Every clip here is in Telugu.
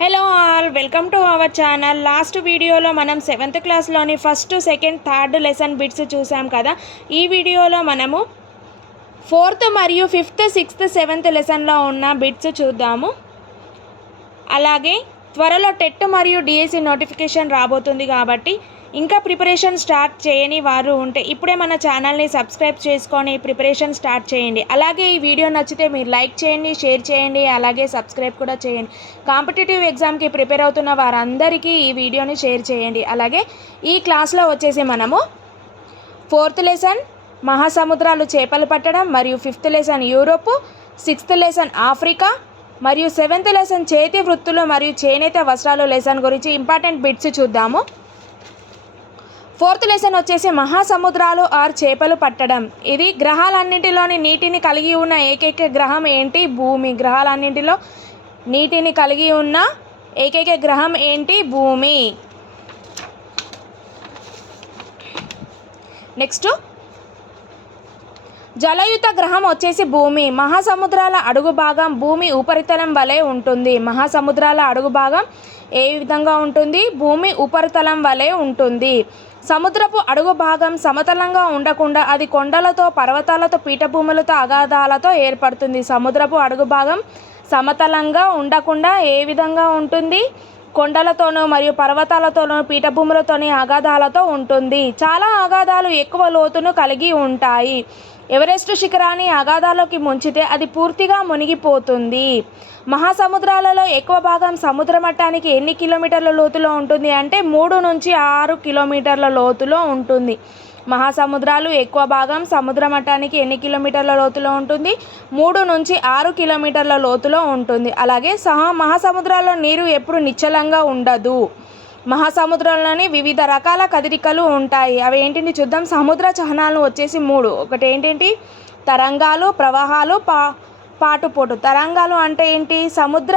Hello all, welcome to our channel. Last వీడియోలో మనం 7th క్లాస్లోని first, second, third lesson bits చూసాం కదా. ఈ వీడియోలో మనము 4th మరియు 5th, 6th, 7th లెసన్లో ఉన్న బిట్స్ చూద్దాము. అలాగే త్వరలో టెట్ మరియు డిఎస్సి నోటిఫికేషన్ రాబోతుంది కాబట్టి ఇంకా ప్రిపరేషన్ స్టార్ట్ చేయని వారు ఉంటే ఇప్పుడే మన ఛానల్ని సబ్స్క్రైబ్ చేసుకొని ప్రిపరేషన్ స్టార్ట్ చేయండి. అలాగే ఈ వీడియో నచ్చితే మీరు లైక్ చేయండి, షేర్ చేయండి, అలాగే సబ్స్క్రైబ్ కూడా చేయండి. కాంపిటేటివ్ ఎగ్జామ్కి ప్రిపేర్ అవుతున్న వారందరికీ ఈ వీడియోని షేర్ చేయండి. అలాగే ఈ క్లాస్లో వచ్చేసి మనము 4th లెసన్ మహాసముద్రాలు చేపలు పట్టడం మరియు 5th lesson Europe, 6th lesson Africa మరియు 7th లెసన్ చేతి వృత్తులు మరియు చేనేత వస్త్రాలు లెసన్ గురించి ఇంపార్టెంట్ బిట్స్ చూద్దాము. 4th లెసన్ వచ్చేసి మహాసముద్రాలు ఆర్ చేపలు పట్టడం. ఇది గ్రహాలన్నింటిలోని నీటిని కలిగి ఉన్న ఏకైక గ్రహం ఏంటి? భూమి. గ్రహాలన్నింటిలో నీటిని కలిగి ఉన్న ఏకైక గ్రహం ఏంటి? భూమి. నెక్స్ట్, జలయుత గ్రహం వచ్చేసి భూమి. మహాసముద్రాల అడుగు భాగం భూమి ఉపరితలం వలె ఉంటుంది. మహాసముద్రాల అడుగు భాగం ఏ విధంగా ఉంటుంది? భూమి ఉపరితలం వలె ఉంటుంది. సముద్రపు అడుగు భాగం సమతలంగా ఉండకుండా అది కొండలతో, పర్వతాలతో, పీఠభూములతో, అగాధాలతో ఏర్పడుతుంది. సముద్రపు అడుగు భాగం సమతలంగా ఉండకుండా ఏ విధంగా ఉంటుంది? కొండలతోనూ మరియు పర్వతాలతోనూ, పీఠభూములతోని, అగాధాలతో ఉంటుంది. చాలా అగాధాలు ఎక్కువ లోతును కలిగి ఉంటాయి. ఎవరెస్ట్ శిఖరాన్ని అగాధాలోకి ముంచితే అది పూర్తిగా మునిగిపోతుంది. మహాసముద్రాలలో ఎక్కువ భాగం సముద్ర మట్టానికి ఎన్ని కిలోమీటర్ల లోతులో ఉంటుంది అంటే 3 నుంచి 6 కిలోమీటర్ల లోతులో ఉంటుంది. మహాసముద్రాలు ఎక్కువ భాగం సముద్ర మట్టానికి ఎన్ని కిలోమీటర్ల లోతులో ఉంటుంది? 3 నుంచి 6 కిలోమీటర్ల లోతులో ఉంటుంది. అలాగే మహాసముద్రాల్లో నీరు ఎప్పుడు నిశ్చలంగా ఉండదు. మహాసముద్రంలోని వివిధ రకాల కదలికలు ఉంటాయి. అవి ఏంటిని చూద్దాం. సముద్ర చలనాలు వచ్చేసి 3. ఒకటి ఏంటంటే తరంగాలు, ప్రవాహాలు, పాటుపోటు. తరంగాలు అంటే ఏంటి? సముద్ర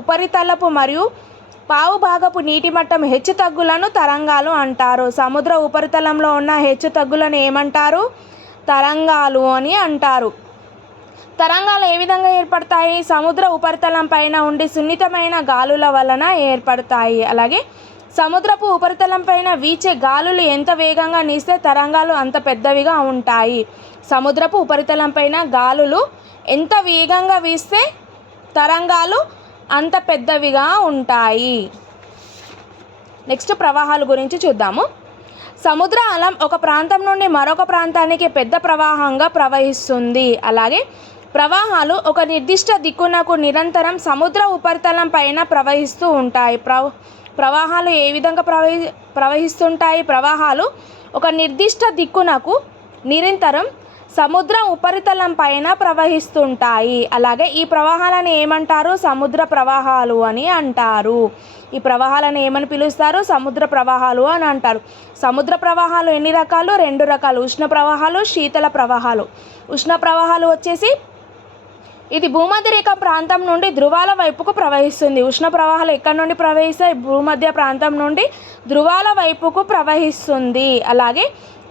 ఉపరితలపు మరియు పావు భాగపు నీటి మట్టం హెచ్చు తగ్గులను తరంగాలు అంటారు. సముద్ర ఉపరితలంలో ఉన్న హెచ్చు తగ్గులను ఏమంటారు? తరంగాలు అని అంటారు. తరంగాలు ఏ విధంగా ఏర్పడతాయి? సముద్ర ఉపరితలం పైన ఉండి సున్నితమైన గాలుల వలన ఏర్పడతాయి. అలాగే సముద్రపు ఉపరితలం పైన వీచే గాలులు ఎంత వేగంగా వీస్తే తరంగాలు అంత పెద్దవిగా ఉంటాయి. సముద్రపు ఉపరితలం పైన గాలులు ఎంత వేగంగా వీస్తే తరంగాలు అంత పెద్దవిగా ఉంటాయి. నెక్స్ట్, ప్రవాహాల గురించి చూద్దాము. సముద్ర అలం ఒక ప్రాంతం నుండి మరొక ప్రాంతానికి పెద్ద ప్రవాహంగా ప్రవహిస్తుంది. అలాగే ప్రవాహాలు ఒక నిర్దిష్ట దిక్కునకు నిరంతరం సముద్ర ఉపరితలం పైన ప్రవహిస్తూ ఉంటాయి. ప్రవాహాలు ఏ విధంగా ప్రవహిస్తుంటాయి? ప్రవాహాలు ఒక నిర్దిష్ట దిక్కునకు నిరంతరం సముద్ర ఉపరితలం పైన ప్రవహిస్తుంటాయి. అలాగే ఈ ప్రవాహాలను ఏమంటారు? సముద్ర ప్రవాహాలు అని అంటారు. ఈ ప్రవాహాలను ఏమని పిలుస్తారు? సముద్ర ప్రవాహాలు అని అంటారు. సముద్ర ప్రవాహాలు ఎన్ని రకాలు? 2 రకాలు. ఉష్ణ ప్రవాహాలు, శీతల ప్రవాహాలు. ఉష్ణ ప్రవాహాలు వచ్చేసి ఇది భూమధ్య రేఖ ప్రాంతం నుండి ధృవాల వైపుకు ప్రవహిస్తుంది. ఉష్ణ ప్రవాహాలు ఎక్కడి నుండి ప్రవహిస్తాయి? భూమధ్య ప్రాంతం నుండి ధృవాల వైపుకు ప్రవహిస్తుంది. అలాగే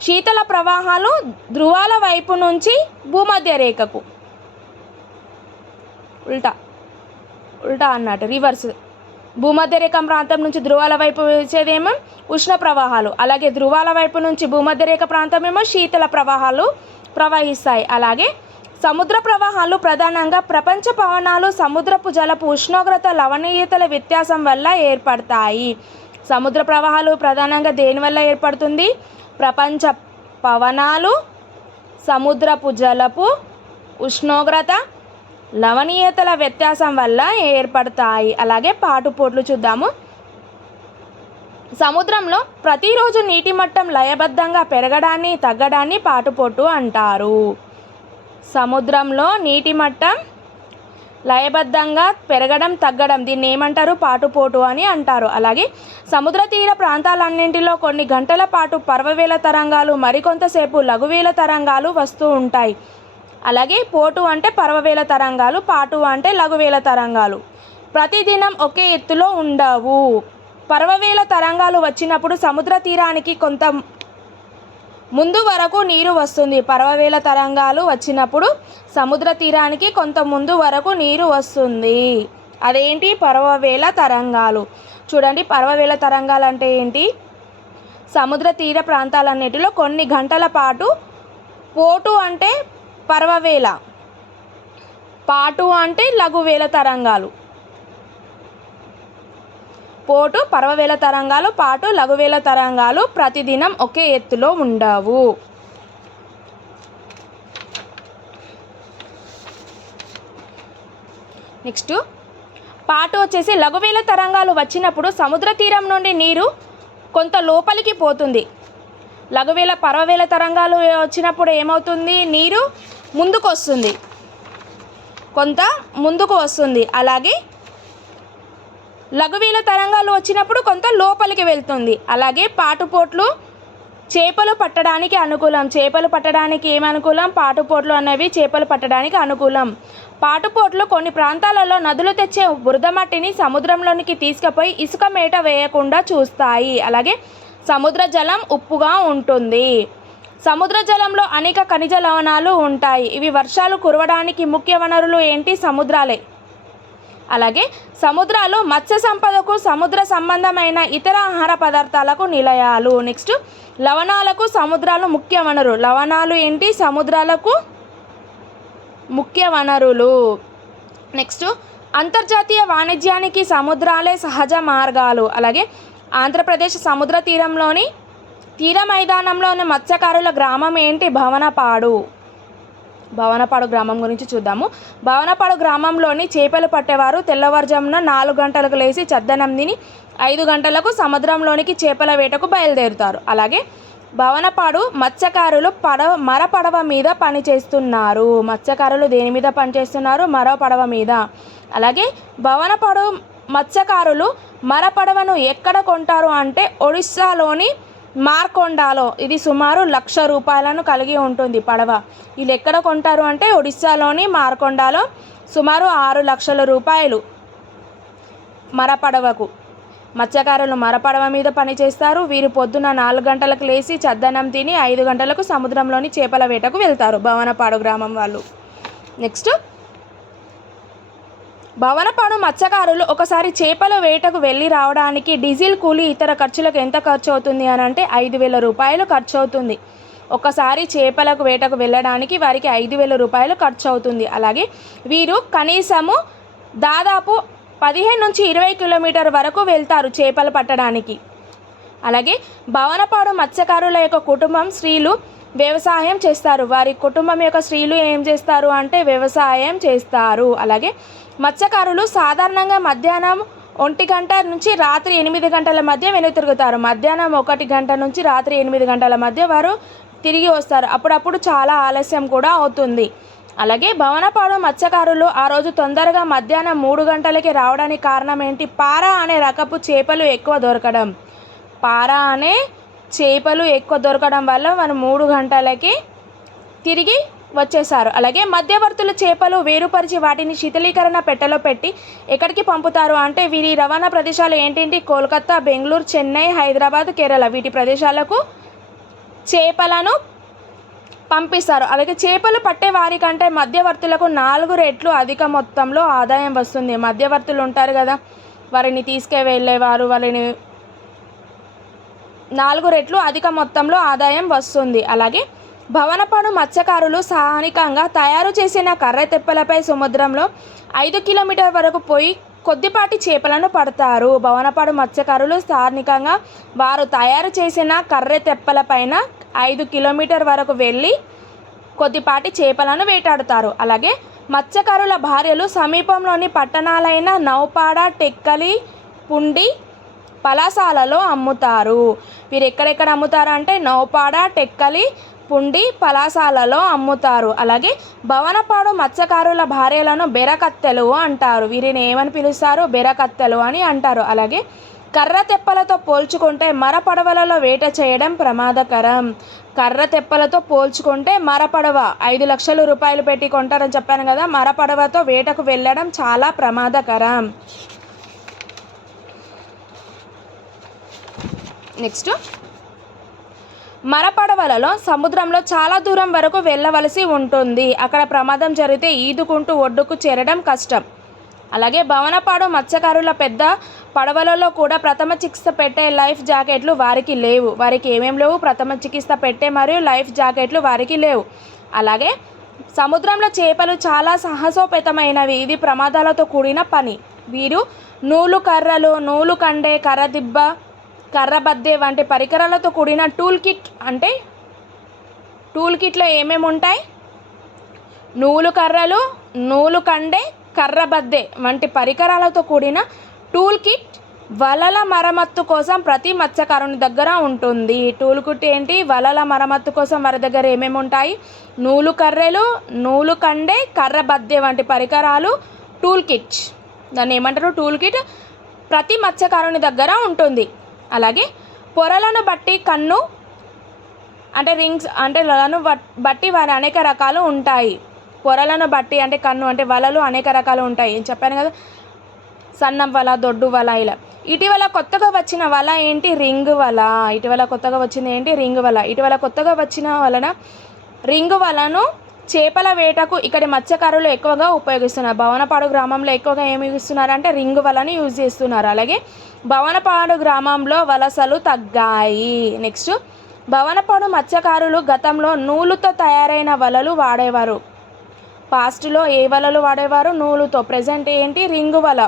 శీతల ప్రవాహాలు ధృవాల వైపు నుంచి భూమధ్య రేఖకు, ఉల్టా అన్నట్టు, రివర్స్. భూమధ్య రేఖ ప్రాంతం నుంచి ధృవాల వైపు వచ్చేదేమో ఉష్ణ ప్రవాహాలు. అలాగే ధృవాల వైపు నుంచి భూమధ్య రేఖ ప్రాంతం ఏమో శీతల ప్రవాహాలు ప్రవహిస్తాయి. అలాగే సముద్ర ప్రవాహాలు ప్రధానంగా ప్రపంచ పవనాలు, సముద్రపు జలపు ఉష్ణోగ్రత, లవణీయతల వ్యత్యాసం వల్ల ఏర్పడతాయి. సముద్ర ప్రవాహాలు ప్రధానంగా దేని వల్ల ఏర్పడుతుంది? ప్రపంచ పవనాలు, సముద్రపు జలపు ఉష్ణోగ్రత, లవణీయతల వ్యత్యాసం వల్ల ఏర్పడతాయి. అలాగే పాటుపోట్లు చూద్దాము. సముద్రంలో ప్రతిరోజు నీటి మట్టం లయబద్ధంగా పెరగడాన్ని, తగ్గడాన్ని పాటుపోటు అంటారు. సముద్రంలో నీటి మట్టం లయబద్ధంగా పెరగడం, తగ్గడం, దీన్ని ఏమంటారు? పాటుపోటు అని అంటారు. అలాగే సముద్ర తీర ప్రాంతాలన్నింటిలో కొన్ని గంటల పాటు పర్వవేల తరంగాలు, మరికొంతసేపు లఘువేల తరంగాలు వస్తూ ఉంటాయి. అలాగే పోటు అంటే పర్వవేల తరంగాలు, పాటు అంటే లఘువేల తరంగాలు. ప్రతిదినం ఒకే ఎత్తులో ఉండవు. పర్వవేల తరంగాలు వచ్చినప్పుడు సముద్ర తీరానికి కొంత ముందు వరకు నీరు వస్తుంది. పర్వవేల తరంగాలు వచ్చినప్పుడు సముద్ర తీరానికి కొంత ముందు వరకు నీరు వస్తుంది. అదేంటి? పర్వవేల తరంగాలు. చూడండి, పర్వవేల తరంగాలు అంటే ఏంటి? సముద్ర తీర ప్రాంతాలన్నిటిలో కొన్ని గంటల పాటు పోటు అంటే పర్వవేల, పాటు అంటే లఘువేల తరంగాలు. పోటు పర్వవేల తరంగాలు, పాటు లఘువేల తరంగాలు ప్రతిదినం ఒకే ఎత్తులో ఉండవు. నెక్స్ట్ పాటు వచ్చేసి లఘువేల తరంగాలు వచ్చినప్పుడు సముద్ర తీరం నుండి నీరు కొంత లోపలికి పోతుంది. లఘువేల పర్వవేల తరంగాలు వచ్చినప్పుడు ఏమవుతుంది? నీరు ముందుకు వస్తుంది, కొంత ముందుకు వస్తుంది. అలాగే లఘువేల తరంగాలు వచ్చినప్పుడు కొంత లోపలికి వెళ్తుంది. అలాగే పాటుపోట్లు చేపలు పట్టడానికి అనుకూలం. చేపలు పట్టడానికి ఏమనుకూలం? పాటుపోట్లు అనేవి చేపలు పట్టడానికి అనుకూలం. పాటుపోట్లు కొన్ని ప్రాంతాలలో నదులు తెచ్చే బురద మట్టిని సముద్రంలోనికి తీసుకుపోయి ఇసుక మేట వేయకుండా చూస్తాయి. అలాగే సముద్ర జలం ఉప్పుగా ఉంటుంది. సముద్ర జలంలో అనేక ఖనిజ లవణాలు ఉంటాయి. ఇవి వర్షాలు కురవడానికి ముఖ్య వనరులు ఏంటి? సముద్రాలే. అలాగే సముద్రాలు మత్స్య సంపదకు, సముద్ర సంబంధమైన ఇతర ఆహార పదార్థాలకు నిలయాలు. నెక్స్ట్ లవణాలకు సముద్రాలు ముఖ్య వనరు. లవణాలు ఏంటి? సముద్రాలకు ముఖ్య వనరులు. నెక్స్ట్ అంతర్జాతీయ వాణిజ్యానికి సముద్రాలే సహజ మార్గాలు. అలాగే ఆంధ్రప్రదేశ్ సముద్ర తీరంలోని తీర మైదానంలోని మత్స్యకారుల గ్రామం ఏంటి? భవనపాడు. భవనపాడు గ్రామం గురించి చూద్దాము. భవనపాడు గ్రామంలోని చేపలు పట్టేవారు తెల్లవారుజామున 4 గంటలకు లేచి చద్దనం తిని 5 గంటలకు సముద్రంలోనికి చేపల వేటకు బయలుదేరుతారు. అలాగే భవనపాడు మత్స్యకారులు మర పడవ మీద పనిచేస్తున్నారు. మత్స్యకారులు దేని మీద పనిచేస్తున్నారు? మర పడవ మీద. అలాగే భవనపాడు మత్స్యకారులు మర పడవను ఎక్కడ కొంటారు అంటే ఒడిస్సాలోని మార్కొండాలో. ఇది సుమారు 1,00,000 రూపాయలను కలిగి ఉంటుంది పడవ. వీళ్ళు ఎక్కడ కొంటారు అంటే ఒడిస్సాలోని మార్కొండాలో సుమారు 6 లక్షల రూపాయలు మరపడవకు. మత్స్యకారులు మరపడవ మీద పనిచేస్తారు. వీరు పొద్దున 4 గంటలకు లేచి చద్దన్నం తిని 5 గంటలకు సముద్రంలోని చేపల వేటకు వెళ్తారు భవనపాడు గ్రామం వాళ్ళు. నెక్స్ట్ భవనపాడు మత్స్యకారులు ఒకసారి చేపల వేటకు వెళ్ళి రావడానికి డీజిల్ కూలీ ఇతర ఖర్చులకు ఎంత ఖర్చు అవుతుంది అని అంటే 5,000 రూపాయలు ఖర్చు అవుతుంది. ఒకసారి చేపలకు వేటకు వెళ్ళడానికి వారికి 5,000 రూపాయలు ఖర్చు అవుతుంది. అలాగే వీరు కనీసము దాదాపు 15 నుంచి 20 కిలోమీటర్ వరకు వెళ్తారు చేపలు పట్టడానికి. అలాగే భవనపాడు మత్స్యకారుల యొక్క కుటుంబం స్త్రీలు వ్యవసాయం చేస్తారు. వారి కుటుంబం యొక్క స్త్రీలు ఏం చేస్తారు అంటే వ్యవసాయం చేస్తారు. అలాగే మత్స్యకారులు సాధారణంగా మధ్యాహ్నం 1 గంట నుంచి రాత్రి 8 గంటల మధ్య వెనుతిరుగుతారు. మధ్యాహ్నం 1 గంట నుంచి రాత్రి 8 గంటల మధ్య వారు తిరిగి వస్తారు. అప్పుడప్పుడు చాలా ఆలస్యం కూడా అవుతుంది. అలాగే భవనపాడు మత్స్యకారులు ఆ రోజు తొందరగా మధ్యాహ్నం 3 గంటలకి రావడానికి కారణం ఏంటి? పారా అనే రకపు చేపలు ఎక్కువ దొరకడం. పారా అనే చేపలు ఎక్కువ దొరకడం వల్ల మనం 3 గంటలకి తిరిగి వచ్చేసారు. అలాగే మధ్యవర్తులు చేపలు వేరుపరిచి వాటిని శీతలీకరణ పెట్టెలో పెట్టి ఎక్కడికి పంపుతారు అంటే వీరి రవాణా ప్రదేశాలు ఏంటంటే కోల్కతా, బెంగళూరు, చెన్నై, హైదరాబాద్, కేరళ వీటి ప్రదేశాలకు చేపలను పంపిస్తారు. అలాగే చేపలు పట్టే వారి కంటే మధ్యవర్తులకు 4 రెట్లు అధిక మొత్తంలో ఆదాయం వస్తుంది. మధ్యవర్తులు ఉంటారు కదా, వారిని తీసుకువెళ్ళేవారు, వాళ్ళని 4 రెట్లు అధిక మొత్తంలో ఆదాయం వస్తుంది. అలాగే భవనపాడు మత్స్యకారులు స్థానికంగా తయారు చేసిన కర్ర తెప్పలపై సముద్రంలో 5 కిలోమీటర్ వరకు పోయి కొద్దిపాటి చేపలను పడతారు. భవనపాడు మత్స్యకారులు స్థానికంగా వారు తయారు చేసిన కర్ర తెప్పలపైన 5 కిలోమీటర్ వరకు వెళ్ళి కొద్దిపాటి చేపలను వేటాడుతారు. అలాగే మత్స్యకారుల భార్యలు సమీపంలోని పట్టణాలైన నౌపాడ, టెక్కలి, పుండి, పలాసాలలో అమ్ముతారు. వీరు ఎక్కడెక్కడ అమ్ముతారు అంటే నౌపాడ, టెక్కలి, పుండి, పలాసాలలో అమ్ముతారు. అలాగే భవనపాడు మత్స్యకారుల భార్యలను బెరకత్తెలు అంటారు. వీరిని ఏమని పిలుస్తారు? బెరకత్తెలు అని అంటారు. అలాగే కర్ర తెప్పలతో పోల్చుకుంటే మర పడవలలో వేట చేయడం ప్రమాదకరం. కర్ర తెప్పలతో పోల్చుకుంటే మరపడవ 5 లక్షల రూపాయలు పెట్టి కొంటారని చెప్పాను కదా, మరపడవతో వేటకు వెళ్ళడం చాలా ప్రమాదకరం. నెక్స్ట్ మరపడవలలో సముద్రంలో చాలా దూరం వరకు వెళ్ళవలసి ఉంటుంది. అక్కడ ప్రమాదం జరిగితే ఈదుకుంటూ ఒడ్డుకు చేరడం కష్టం. అలాగే భవనపాడు మత్స్యకారుల పెద్ద పడవలలో కూడా ప్రథమ చికిత్స పెట్టే లైఫ్ జాకెట్లు వారికి లేవు. వారికి ఏమేం లేవు? ప్రథమ చికిత్స పెట్టే మరియు లైఫ్ జాకెట్లు వారికి లేవు. అలాగే సముద్రంలో చేపలు చాలా సాహసోపేతమైనవి. ఇది ప్రమాదాలతో కూడిన పని. వీరు నూలు కర్రలు, నూలు కండే, కర్రదిబ్బ, కర్రబద్దె వంటి పరికరాలతో కూడిన టూల్ కిట్, అంటే టూల్ కిట్లో ఏమేమి ఉంటాయి? నూలు కర్రలు, నూలు కండే, కర్రబద్దె వంటి పరికరాలతో కూడిన టూల్ కిట్ వలల మరమ్మత్తు కోసం ప్రతి మత్స్యకారుని దగ్గర ఉంటుంది. టూల్ కిట్ ఏంటి? వలల మరమ్మత్తు కోసం వారి దగ్గర ఏమేమి ఉంటాయి? నూలు కర్రలు, నూలు కండే, కర్రబద్దె వంటి పరికరాలు టూల్ కిట్. దాన్ని ఏమంటారు? టూల్ కిట్ ప్రతి మత్స్యకారుని దగ్గర ఉంటుంది. అలాగే పొరలను బట్టి కన్ను, అంటే రింగ్స్, అంటే వలను బట్టి వారి అనేక రకాలు ఉంటాయి. పొరలను బట్టి అంటే కన్ను, అంటే వలలు అనేక రకాలు ఉంటాయి. చెప్పాను కదా, సన్నం వల, దొడ్డు వల, ఇలా. ఇటీవల కొత్తగా వచ్చిన వల ఏంటి? రింగ్ వల. ఇటీవల కొత్తగా వచ్చింది ఏంటి? రింగ్ వల. ఇటీవల కొత్తగా వచ్చిన వలన రింగ్ వలను చేపల వేటకు ఇక్కడి మత్స్యకారులు ఎక్కువగా ఉపయోగిస్తున్నారు. భవనపాడు గ్రామంలో ఎక్కువగా ఏమి ఇస్తున్నారంటే రింగ్ వలని యూజ్ చేస్తున్నారు. అలాగే భవనపాడు గ్రామంలో వలసలు తగ్గాయి. నెక్స్ట్, భవనపాడు మత్స్యకారులు గతంలో నూలుతో తయారైన వలలు వాడేవారు. పాస్ట్లో ఏ వలలు వాడేవారు? నూలుతో. ప్రజెంట్ ఏంటి? రింగు వల.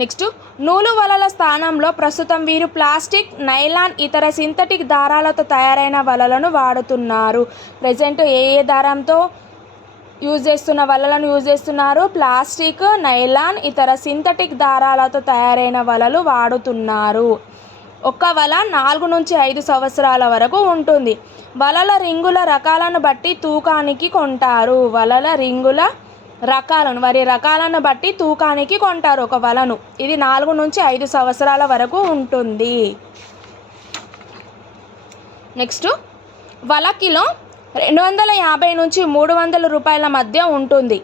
నెక్స్ట్, నూలు వలల స్థానంలో ప్రస్తుతం వీరు ప్లాస్టిక్, నైలాన్, ఇతర సింథటిక్ దారాలతో తయారైన వలలను వాడుతున్నారు. ప్రజెంట్ ఏ దారంతో యూజ్ చేస్తున్న వలలను యూజ్ చేస్తున్నారు? ప్లాస్టిక్, నైలాన్, ఇతర సింథటిక్ దారాలతో తయారైన వలలు వాడుతున్నారు. ఒక వల 4 నుంచి 5 సంవత్సరాల వరకు ఉంటుంది. వలల రింగుల రకాలను బట్టి తూకానికి కొంటారు. వలల రింగుల రకాలను, వారి రకాలను బట్టి తూకానికి కొంటారు ఒక వలను. ఇది 4 నుంచి 5 సంవత్సరాల వరకు ఉంటుంది. నెక్స్ట్, వల కిలో 250 నుంచి 300 రూపాయల మధ్య ఉంటుంది.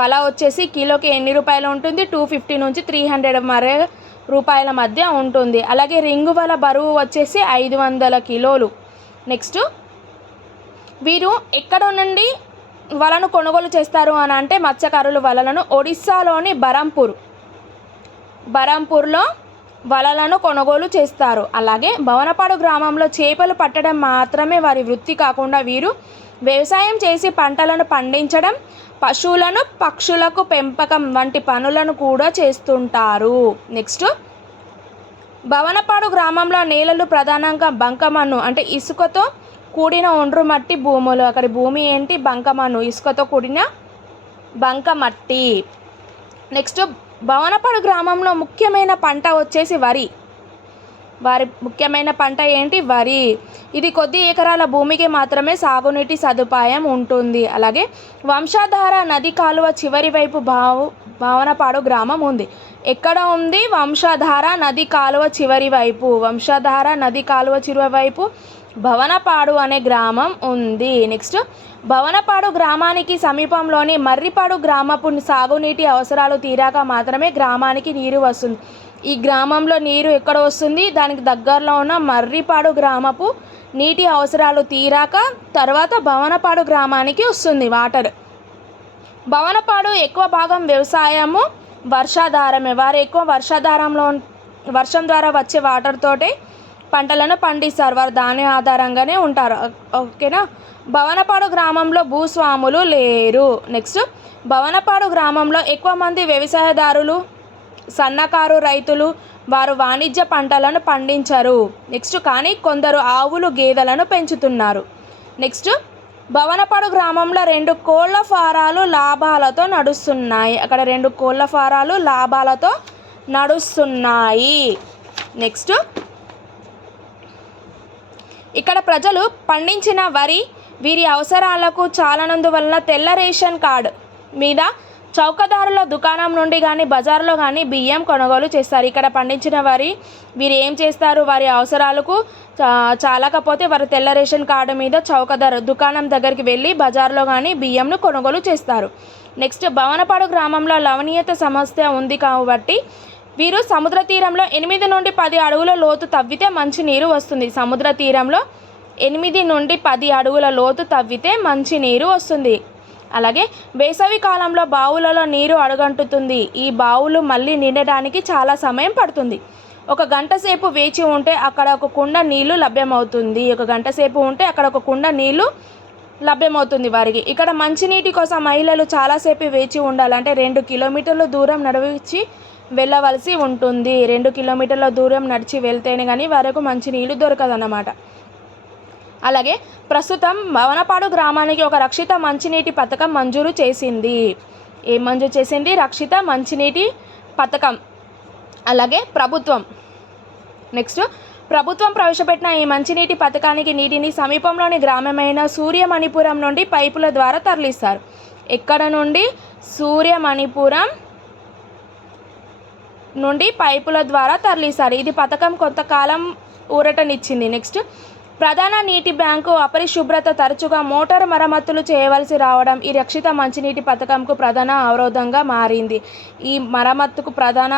వల వచ్చేసి కిలోకి ఎన్ని రూపాయలు ఉంటుంది? 250 నుంచి 300 రూపాయల మధ్య ఉంటుంది. అలాగే రింగు వల బరువు వచ్చేసి 500 కిలోలు. నెక్స్ట్, వీరు ఎక్కడ నుండి వలను కొనుగోలు చేస్తారు అని అంటే మత్స్యకారులు వలలను ఒడిస్సాలోని బరంపూర్లో వలలను కొనుగోలు చేస్తారు. అలాగే భవనపాడు గ్రామంలో చేపలు పట్టడం మాత్రమే వారి వృత్తి కాకుండా వీరు వ్యవసాయం చేసి పంటలను పండించడం, పశువులను, పక్షులకు పెంపకం వంటి పనులను కూడా చేస్తుంటారు. నెక్స్ట్, భవనపాడు గ్రామంలో నేలలు ప్రధానంగా బంకమన్ను, అంటే ఇసుకతో కూడిన ఒండ్రు మట్టి భూములు. అక్కడి భూమి ఏంటి? బంకమన్ను, ఇసుకతో కూడిన బంకమట్టి. నెక్స్ట్, భవనపాడు గ్రామంలో ముఖ్యమైన పంట వచ్చేసి వరి. వారి ముఖ్యమైన పంట ఏంటి? వరి. ఇది కొద్ది ఎకరాల భూమికి మాత్రమే సాగునీటి సదుపాయం ఉంటుంది. అలాగే వంశధార నది కాలువ చివరి వైపు భవనపాడు గ్రామం ఉంది. ఎక్కడ ఉంది? వంశధార నది కాలువ చివరి వైపు. వంశధార నది కాలువ చివరి వైపు భవనపాడు అనే గ్రామం ఉంది. నెక్స్ట్, భవనపాడు గ్రామానికి సమీపంలోని మర్రిపాడు గ్రామపు సాగునీటి అవసరాలు తీరాక మాత్రమే గ్రామానికి నీరు వస్తుంది. ఈ గ్రామంలో నీరు ఎక్కడ వస్తుంది? దానికి దగ్గరలో ఉన్న మర్రిపాడు గ్రామపు నీటి అవసరాలు తీరాక తర్వాత భవనపాడు గ్రామానికి వస్తుంది వాటర్. భవనపాడు ఎక్కువ భాగం వ్యవసాయము, వర్షాధారమే. వారు ఎక్కువ వర్షం ద్వారా వచ్చే వాటర్ తోటే పంటలను పండిస్తారు. వారు దాని ఆధారంగానే ఉంటారు. ఓకేనా? భవనపాడు గ్రామంలో భూస్వాములు లేరు. నెక్స్ట్, భవనపాడు గ్రామంలో ఎక్కువ మంది వ్యవసాయదారులు, సన్నకారు రైతులు. వారు వాణిజ్య పంటలను పండించరు. నెక్స్ట్, కానీ కొందరు ఆవులు, గేదెలను పెంచుతున్నారు. నెక్స్ట్, భవనపాడు గ్రామంలో 2 కోళ్ల ఫారాలు లాభాలతో నడుస్తున్నాయి. అక్కడ 2 కోళ్ల ఫారాలు లాభాలతో నడుస్తున్నాయి. నెక్స్ట్, ఇక్కడ ప్రజలు పండించిన వరి వీరి అవసరాలకు చాలనందువలన తెల్ల రేషన్ కార్డు మీద చౌకదారుల దుకాణం నుండి కానీ బజార్లో కానీ బియ్యం కొనుగోలు చేస్తారు. ఇక్కడ పండించిన వరి వీరు ఏం చేస్తారు? వారి అవసరాలకు చాలకపోతే వారు తెల్ల రేషన్ కార్డు మీద చౌకదారు దుకాణం దగ్గరికి వెళ్ళి బజార్లో కానీ బియ్యంను కొనుగోలు చేస్తారు. నెక్స్ట్, భవనపాడు గ్రామంలో లవణీయత సమస్య ఉంది కాబట్టి వీరు సముద్ర తీరంలో 8 నుండి 10 అడుగుల లోతు తవ్వితే మంచినీరు వస్తుంది. సముద్ర తీరంలో 8 నుండి 10 అడుగుల లోతు తవ్వితే మంచినీరు వస్తుంది. అలాగే వేసవి కాలంలో బావులలో నీరు అడుగంటుతుంది. ఈ బావులు మళ్ళీ నిండడానికి చాలా సమయం పడుతుంది. ఒక గంట సేపు వేచి ఉంటే అక్కడ ఒక కుండ నీళ్లు లభ్యమవుతుంది. ఒక గంట సేపు ఉంటే అక్కడ ఒక కుండ నీళ్లు లభ్యమవుతుంది వారికి. ఇక్కడ మంచినీటి కోసం మహిళలు చాలాసేపు వేచి ఉండాలంటే 2 కిలోమీటర్ల దూరం నడిచి వెళ్ళవలసి ఉంటుంది. 2 కిలోమీటర్ల దూరం నడిచి వెళ్తేనే కానీ వరకు మంచినీళ్ళు దొరకదన్నమాట. అలాగే ప్రస్తుతం భవనపాడు గ్రామానికి ఒక రక్షిత మంచినీటి పథకం మంజూరు చేసింది. ఏం మంజూరు చేసింది? రక్షిత మంచినీటి పథకం. అలాగే ప్రభుత్వం ప్రవేశపెట్టిన ఈ మంచినీటి పథకానికి నీటిని సమీపంలోని గ్రామమైన సూర్యమణిపురం నుండి పైపుల ద్వారా తరలిస్తారు. ఎక్కడ నుండి? సూర్యమణిపురం నుండి పైపుల ద్వారా తరలిస్తారు. ఇది పథకం కొంతకాలం ఊరటనిచ్చింది. నెక్స్ట్, ప్రధాన నీటి బ్యాంకు అపరిశుభ్రత, తరచుగా మోటార్ మరమ్మతులు చేయవలసి రావడం ఈ రక్షిత మంచినీటి పథకంకు ప్రధాన అవరోధంగా మారింది. ఈ మరమ్మతుకు ప్రధాన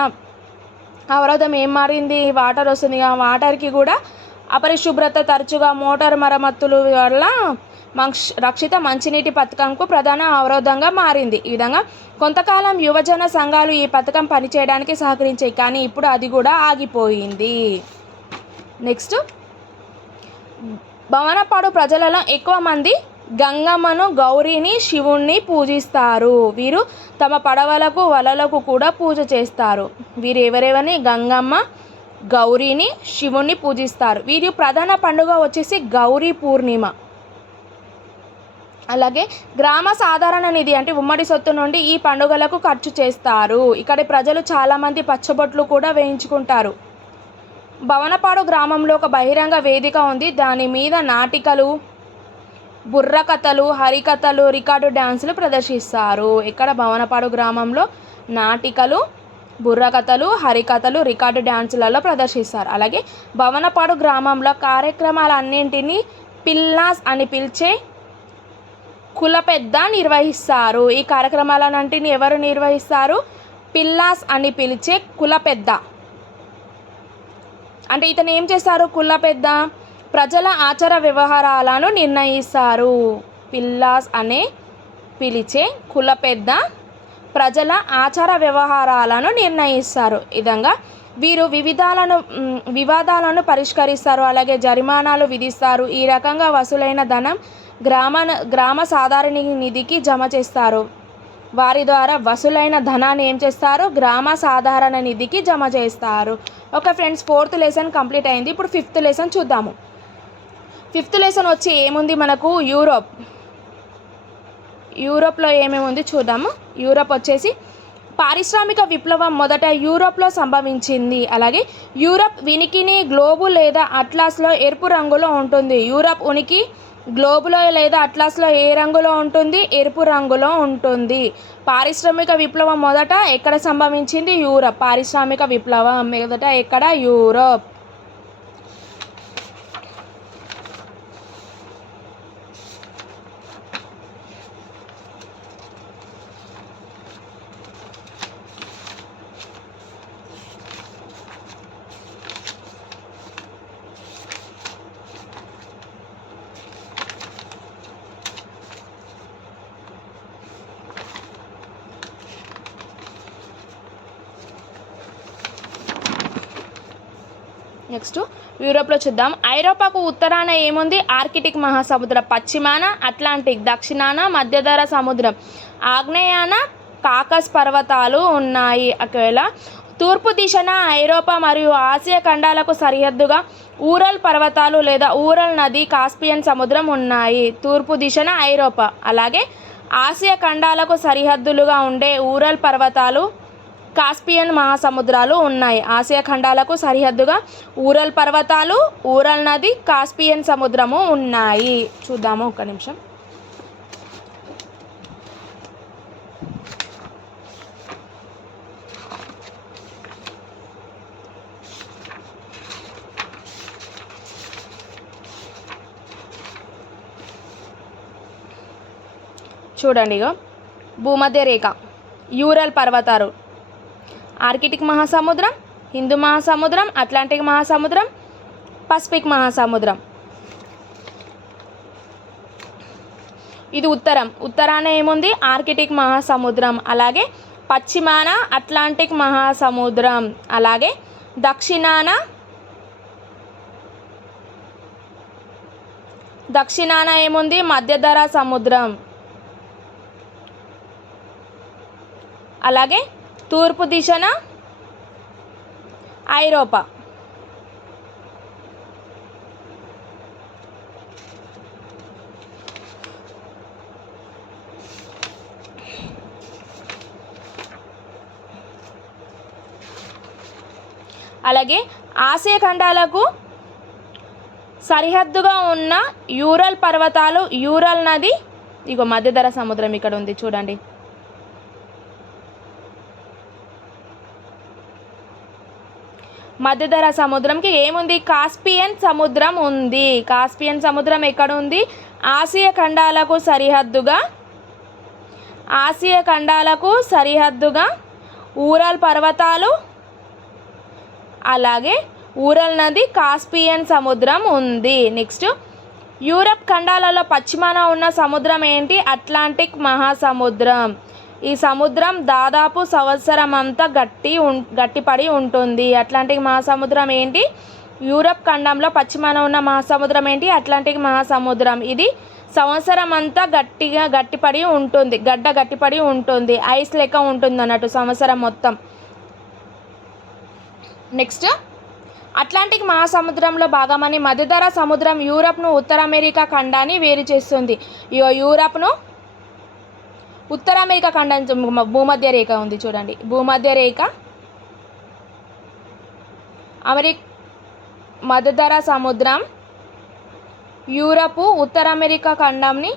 అవరోధం ఏం మారింది? వాటర్ వస్తుంది. ఆ వాటర్కి కూడా అపరిశుభ్రత, తరచుగా మోటార్ మరమ్మతులు వల్ల రక్షిత మంచినీటి పథకంకు ప్రధాన అవరోధంగా మారింది. ఈ విధంగా కొంతకాలం యువజన సంఘాలు ఈ పథకం పనిచేయడానికి సహకరించాయి, కానీ ఇప్పుడు అది కూడా ఆగిపోయింది. నెక్స్ట్, భవనపాడు ప్రజలలో ఎక్కువ మంది గంగమ్మను, గౌరీని, శివుణ్ణి పూజిస్తారు. వీరు తమ పడవలకు, వలలకు కూడా పూజ చేస్తారు. వీరు ఎవరెవరిని? గంగమ్మ, గౌరీని, శివుణ్ణి పూజిస్తారు. వీరి ప్రధాన పండుగ వచ్చేసి గౌరీ పూర్ణిమ. అలాగే గ్రామ సాధారణ నిధి అంటే ఉమ్మడి సొత్తు నుండి ఈ పండుగలకు ఖర్చు చేస్తారు. ఇక్కడి ప్రజలు చాలామంది పచ్చబొట్లు కూడా వేయించుకుంటారు. భవనపాడు గ్రామంలో ఒక బహిరంగ వేదిక ఉంది. దాని మీద నాటికలు, బుర్రకథలు, హరికథలు, రికార్డు డ్యాన్సులు ప్రదర్శిస్తారు. ఇక్కడ భవనపాడు గ్రామంలో నాటికలు, బుర్రకథలు, హరికథలు, రికార్డు డ్యాన్సులలో ప్రదర్శిస్తారు. అలాగే భవనపాడు గ్రామంలో కార్యక్రమాలన్నింటినీ పిల్లాస్ అని పిలిచే కుల పెద్ద నిర్వహిస్తారు. ఈ కార్యక్రమాలన్నింటినీ ఎవరు నిర్వహిస్తారు? పిల్లాస్ అని పిలిచే కుల పెద్ద. అంటే ఇతను ఏం చేస్తారు? కుల పెద్ద ప్రజల ఆచార వ్యవహారాలను నిర్ణయిస్తారు. పిల్లాస్ అనే పిలిచే కుల పెద్ద ప్రజల ఆచార వ్యవహారాలను నిర్ణయిస్తారు. ఈ విధంగా వీరు వివాదాలను పరిష్కరిస్తారు. అలాగే జరిమానాలు విధిస్తారు. ఈ రకంగా వసూలైన ధనం గ్రామ సాధారణ నిధికి జమ చేస్తారు. వారి ద్వారా వసూలైన ధనాన్ని ఏం చేస్తారు? గ్రామ సాధారణ నిధికి జమ చేస్తారు. Okay friends, 4th lesson complete అయింది. ఇప్పుడు 5th లెసన్ చూద్దాము. 5th లెసన్ వచ్చి ఏముంది మనకు? యూరోప్లో ఏమేమి ఉంది చూద్దాము. యూరోప్ వచ్చేసి పారిశ్రామిక విప్లవం మొదట యూరోప్లో సంభవించింది. అలాగే యూరోప్ ఉనికిని గ్లోబు లేదా అట్లాస్లో ఎరుపు రంగులో ఉంటుంది. యూరోప్ ఉనికి గ్లోబులో లేదా అట్లాస్లో ఏ రంగులో ఉంటుంది? ఎరుపు రంగులో ఉంటుంది. పారిశ్రామిక విప్లవం మొదట ఎక్కడ సంభవించింది? యూరోప్. పారిశ్రామిక విప్లవం మొదట ఎక్కడ? యూరోప్. నెక్స్ట్ యూరోప్లో చూద్దాం. ఐరోపాకు ఉత్తరాన ఏముంది? ఆర్కిటిక్ మహాసముద్రం, పశ్చిమాన అట్లాంటిక్, దక్షిణాన మధ్యధర సముద్రం, ఆగ్నేయాన కాకస్ పర్వతాలు ఉన్నాయి. ఒకవేళ తూర్పు దిశన ఐరోపా మరియు ఆసియా ఖండాలకు సరిహద్దుగా ఊరల్ పర్వతాలు లేదా ఊరల్ నది, కాస్పియన్ సముద్రం ఉన్నాయి. తూర్పు దిశన ఐరోపా. అలాగే ఆసియా ఖండాలకు సరిహద్దులుగా ఉండే ఊరల్ పర్వతాలు, కాస్పియన్ మహాసముద్రాలు ఉన్నాయి. ఆసియా ఖండాలకు సరిహద్దుగా ఊరల్ పర్వతాలు, ఊరల్ నది, కాస్పియన్ సముద్రము ఉన్నాయి. చూద్దాము ఒక నిమిషం. చూడండి, ఇగో భూమధ్య రేఖ, యూరల్ పర్వతాలు, ఆర్కిటిక్ మహాసముద్రం, హిందూ మహాసముద్రం, అట్లాంటిక్ మహాసముద్రం, పసిఫిక్ మహాసముద్రం. ఇది ఉత్తరాన ఏముంది ఆర్కిటిక్ మహాసముద్రం, అలాగే పశ్చిమాన అట్లాంటిక్ మహాసముద్రం, అలాగే దక్షిణాన ఏముంది మధ్యధరా సముద్రం, అలాగే తూర్పు దిశన ఐరోపా. అలాగే ఆసియా ఖండాలకు సరిహద్దుగా ఉన్న యూరల్ పర్వతాలు, యూరల్ నది, ఇగో మధ్యధరా సముద్రం ఇక్కడ ఉంది చూడండి. మధ్యధరా సముద్రంకి ఏముంది కాస్పియన్ సముద్రం ఉంది. కాస్పియన్ సముద్రం ఎక్కడ ఉంది ఆసియా ఖండాలకు సరిహద్దుగా ఊరల్ పర్వతాలు, అలాగే ఊరల్ నది, కాస్పియన్ సముద్రం ఉంది. నెక్స్ట్ యూరప్ ఖండాలలో పశ్చిమాన ఉన్న సముద్రం ఏంటి అట్లాంటిక్ మహాసముద్రం. ఈ సముద్రం దాదాపు సంవత్సరం అంతా గట్టిపడి ఉంటుంది. అట్లాంటిక్ మహాసముద్రం ఏంటి యూరప్ ఖండంలో పశ్చిమాన ఉన్న మహాసముద్రం ఏంటి అట్లాంటిక్ మహాసముద్రం. ఇది సంవత్సరం అంతా గట్టిపడి ఉంటుంది, ఐస్ లెక్క ఉంటుంది అన్నట్టు సంవత్సరం మొత్తం. నెక్స్ట్ అట్లాంటిక్ మహాసముద్రంలో భాగమని మధ్యధరా సముద్రం యూరప్ను ఉత్తర అమెరికా ఖండాన్ని వేరు చేస్తుంది. యూరప్ను ఉత్తర అమెరికా ఖండం భూమధ్య రేఖ ఉంది చూడండి, భూమధ్య రేఖ మధ్యధరా సముద్రం యూరప్ ఉత్తర అమెరికా ఖండంని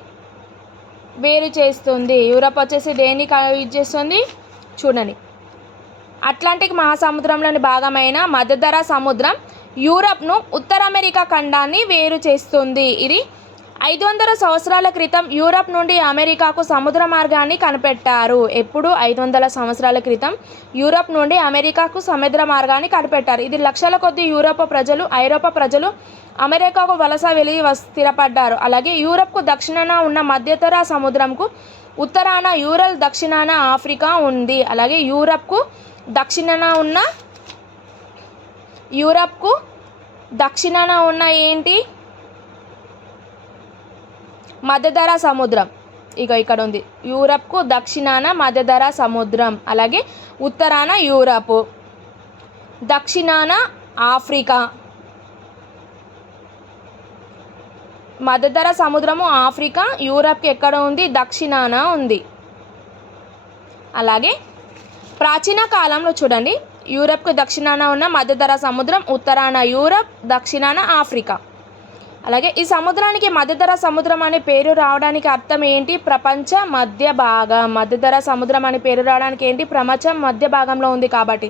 వేరు చేస్తుంది. యూరప్ వచ్చేసి దేన్ని యూజ్ చేస్తుంది చూడండి. అట్లాంటిక్ మహాసముద్రంలోని భాగమైన మధ్యధరా సముద్రం యూరప్ను ఉత్తర అమెరికా ఖండాన్ని వేరు చేస్తుంది. ఇది 500 సంవత్సరాల క్రితం యూరప్ నుండి అమెరికాకు సముద్ర మార్గాన్ని కనిపెట్టారు. ఎప్పుడు 500 సంవత్సరాల క్రితం యూరప్ నుండి అమెరికాకు సముద్ర మార్గాన్ని కనిపెట్టారు. ఇది లక్షల కొద్ది ఐరోపా ప్రజలు అమెరికాకు వలస వెళ్ళి స్థిరపడ్డారు. అలాగే యూరప్కు దక్షిణాన ఉన్న మధ్యధరా సముద్రంకు ఉత్తరాన యూరల్, దక్షిణాన ఆఫ్రికా ఉంది. అలాగే యూరప్కు దక్షిణాన ఉన్న ఏంటి మధ్యధరా సముద్రం, ఇక్కడ ఉంది. యూరప్కు దక్షిణాన మధ్యధరా సముద్రం, అలాగే ఉత్తరాన యూరప్, దక్షిణాన ఆఫ్రికా. మధ్యధరా సముద్రము ఆఫ్రికా, యూరప్కి ఎక్కడ ఉంది దక్షిణాన ఉంది. అలాగే ప్రాచీన కాలంలో చూడండి యూరప్కు దక్షిణాన ఉన్న మధ్యధరా సముద్రం, ఉత్తరాన యూరప్, దక్షిణాన ఆఫ్రికా. అలాగే ఈ సముద్రానికి మధ్యధరా సముద్రం అనే పేరు రావడానికి అర్థం ఏంటి ప్రపంచ మధ్య భాగం. మధ్యధరా సముద్రం అనే పేరు రావడానికి ఏంటి ప్రపంచం మధ్య భాగంలో ఉంది కాబట్టి.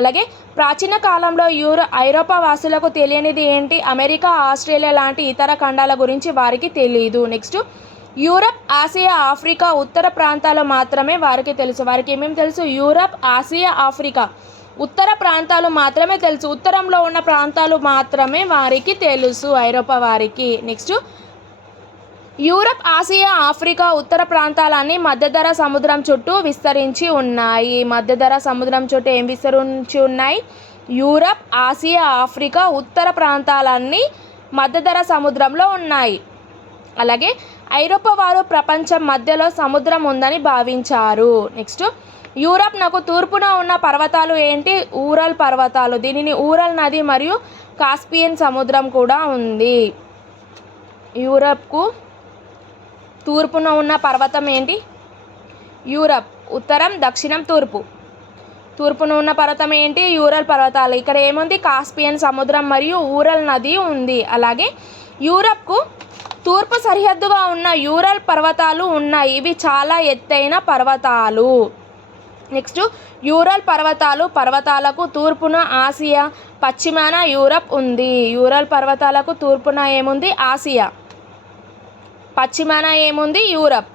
అలాగే ప్రాచీన కాలంలో ఐరోపా వాసులకు తెలియనిది ఏంటి అమెరికా, ఆస్ట్రేలియా లాంటి ఇతర ఖండాల గురించి వారికి తెలియదు. నెక్స్ట్ యూరప్, ఆసియా, ఆఫ్రికా ఉత్తర ప్రాంతాలు మాత్రమే వారికి తెలుసు. వారికి ఏమేమి తెలుసు యూరప్, ఆసియా, ఆఫ్రికా ఉత్తర ప్రాంతాలు మాత్రమే తెలుసు. ఉత్తరంలో ఉన్న ప్రాంతాలు మాత్రమే వారికి తెలుసు ఐరోపా వారికి. నెక్స్ట్ యూరప్, ఆసియా, ఆఫ్రికా ఉత్తర ప్రాంతాలన్నీ మధ్యధరా సముద్రం చుట్టూ విస్తరించి ఉన్నాయి. మధ్యధరా సముద్రం చుట్టూ ఏం విస్తరించి ఉన్నాయి యూరప్, ఆసియా, ఆఫ్రికా ఉత్తర ప్రాంతాలన్నీ మధ్యధరా సముద్రంలో ఉన్నాయి. అలాగే ఐరోపా వారు ప్రపంచం మధ్యలో సముద్రం ఉందని భావించారు. నెక్స్ట్ యూరప్ నాకు తూర్పున ఉన్న పర్వతాలు ఏంటి ఊరల్ పర్వతాలు. దీనిని ఊరల్ నది మరియు కాస్పియన్ సముద్రం కూడా ఉంది. యూరప్కు తూర్పున ఉన్న పర్వతం ఏంటి యూరప్, ఉత్తరం, దక్షిణం, తూర్పున ఉన్న పర్వతం ఏంటి యూరల్ పర్వతాలు. ఇక్కడ ఏముంది కాస్పియన్ సముద్రం మరియు ఊరల్ నది ఉంది. అలాగే యూరప్కు తూర్పు సరిహద్దుగా ఉన్న యూరల్ పర్వతాలు ఉన్నాయి. ఇవి చాలా ఎత్తైన పర్వతాలు. నెక్స్ట్ యూరల్ పర్వతాలకు తూర్పున ఆసియా, పశ్చిమాన యూరప్ ఉంది. యూరల్ పర్వతాలకు తూర్పున ఏముంది ఆసియా, పశ్చిమాన ఏముంది యూరప్.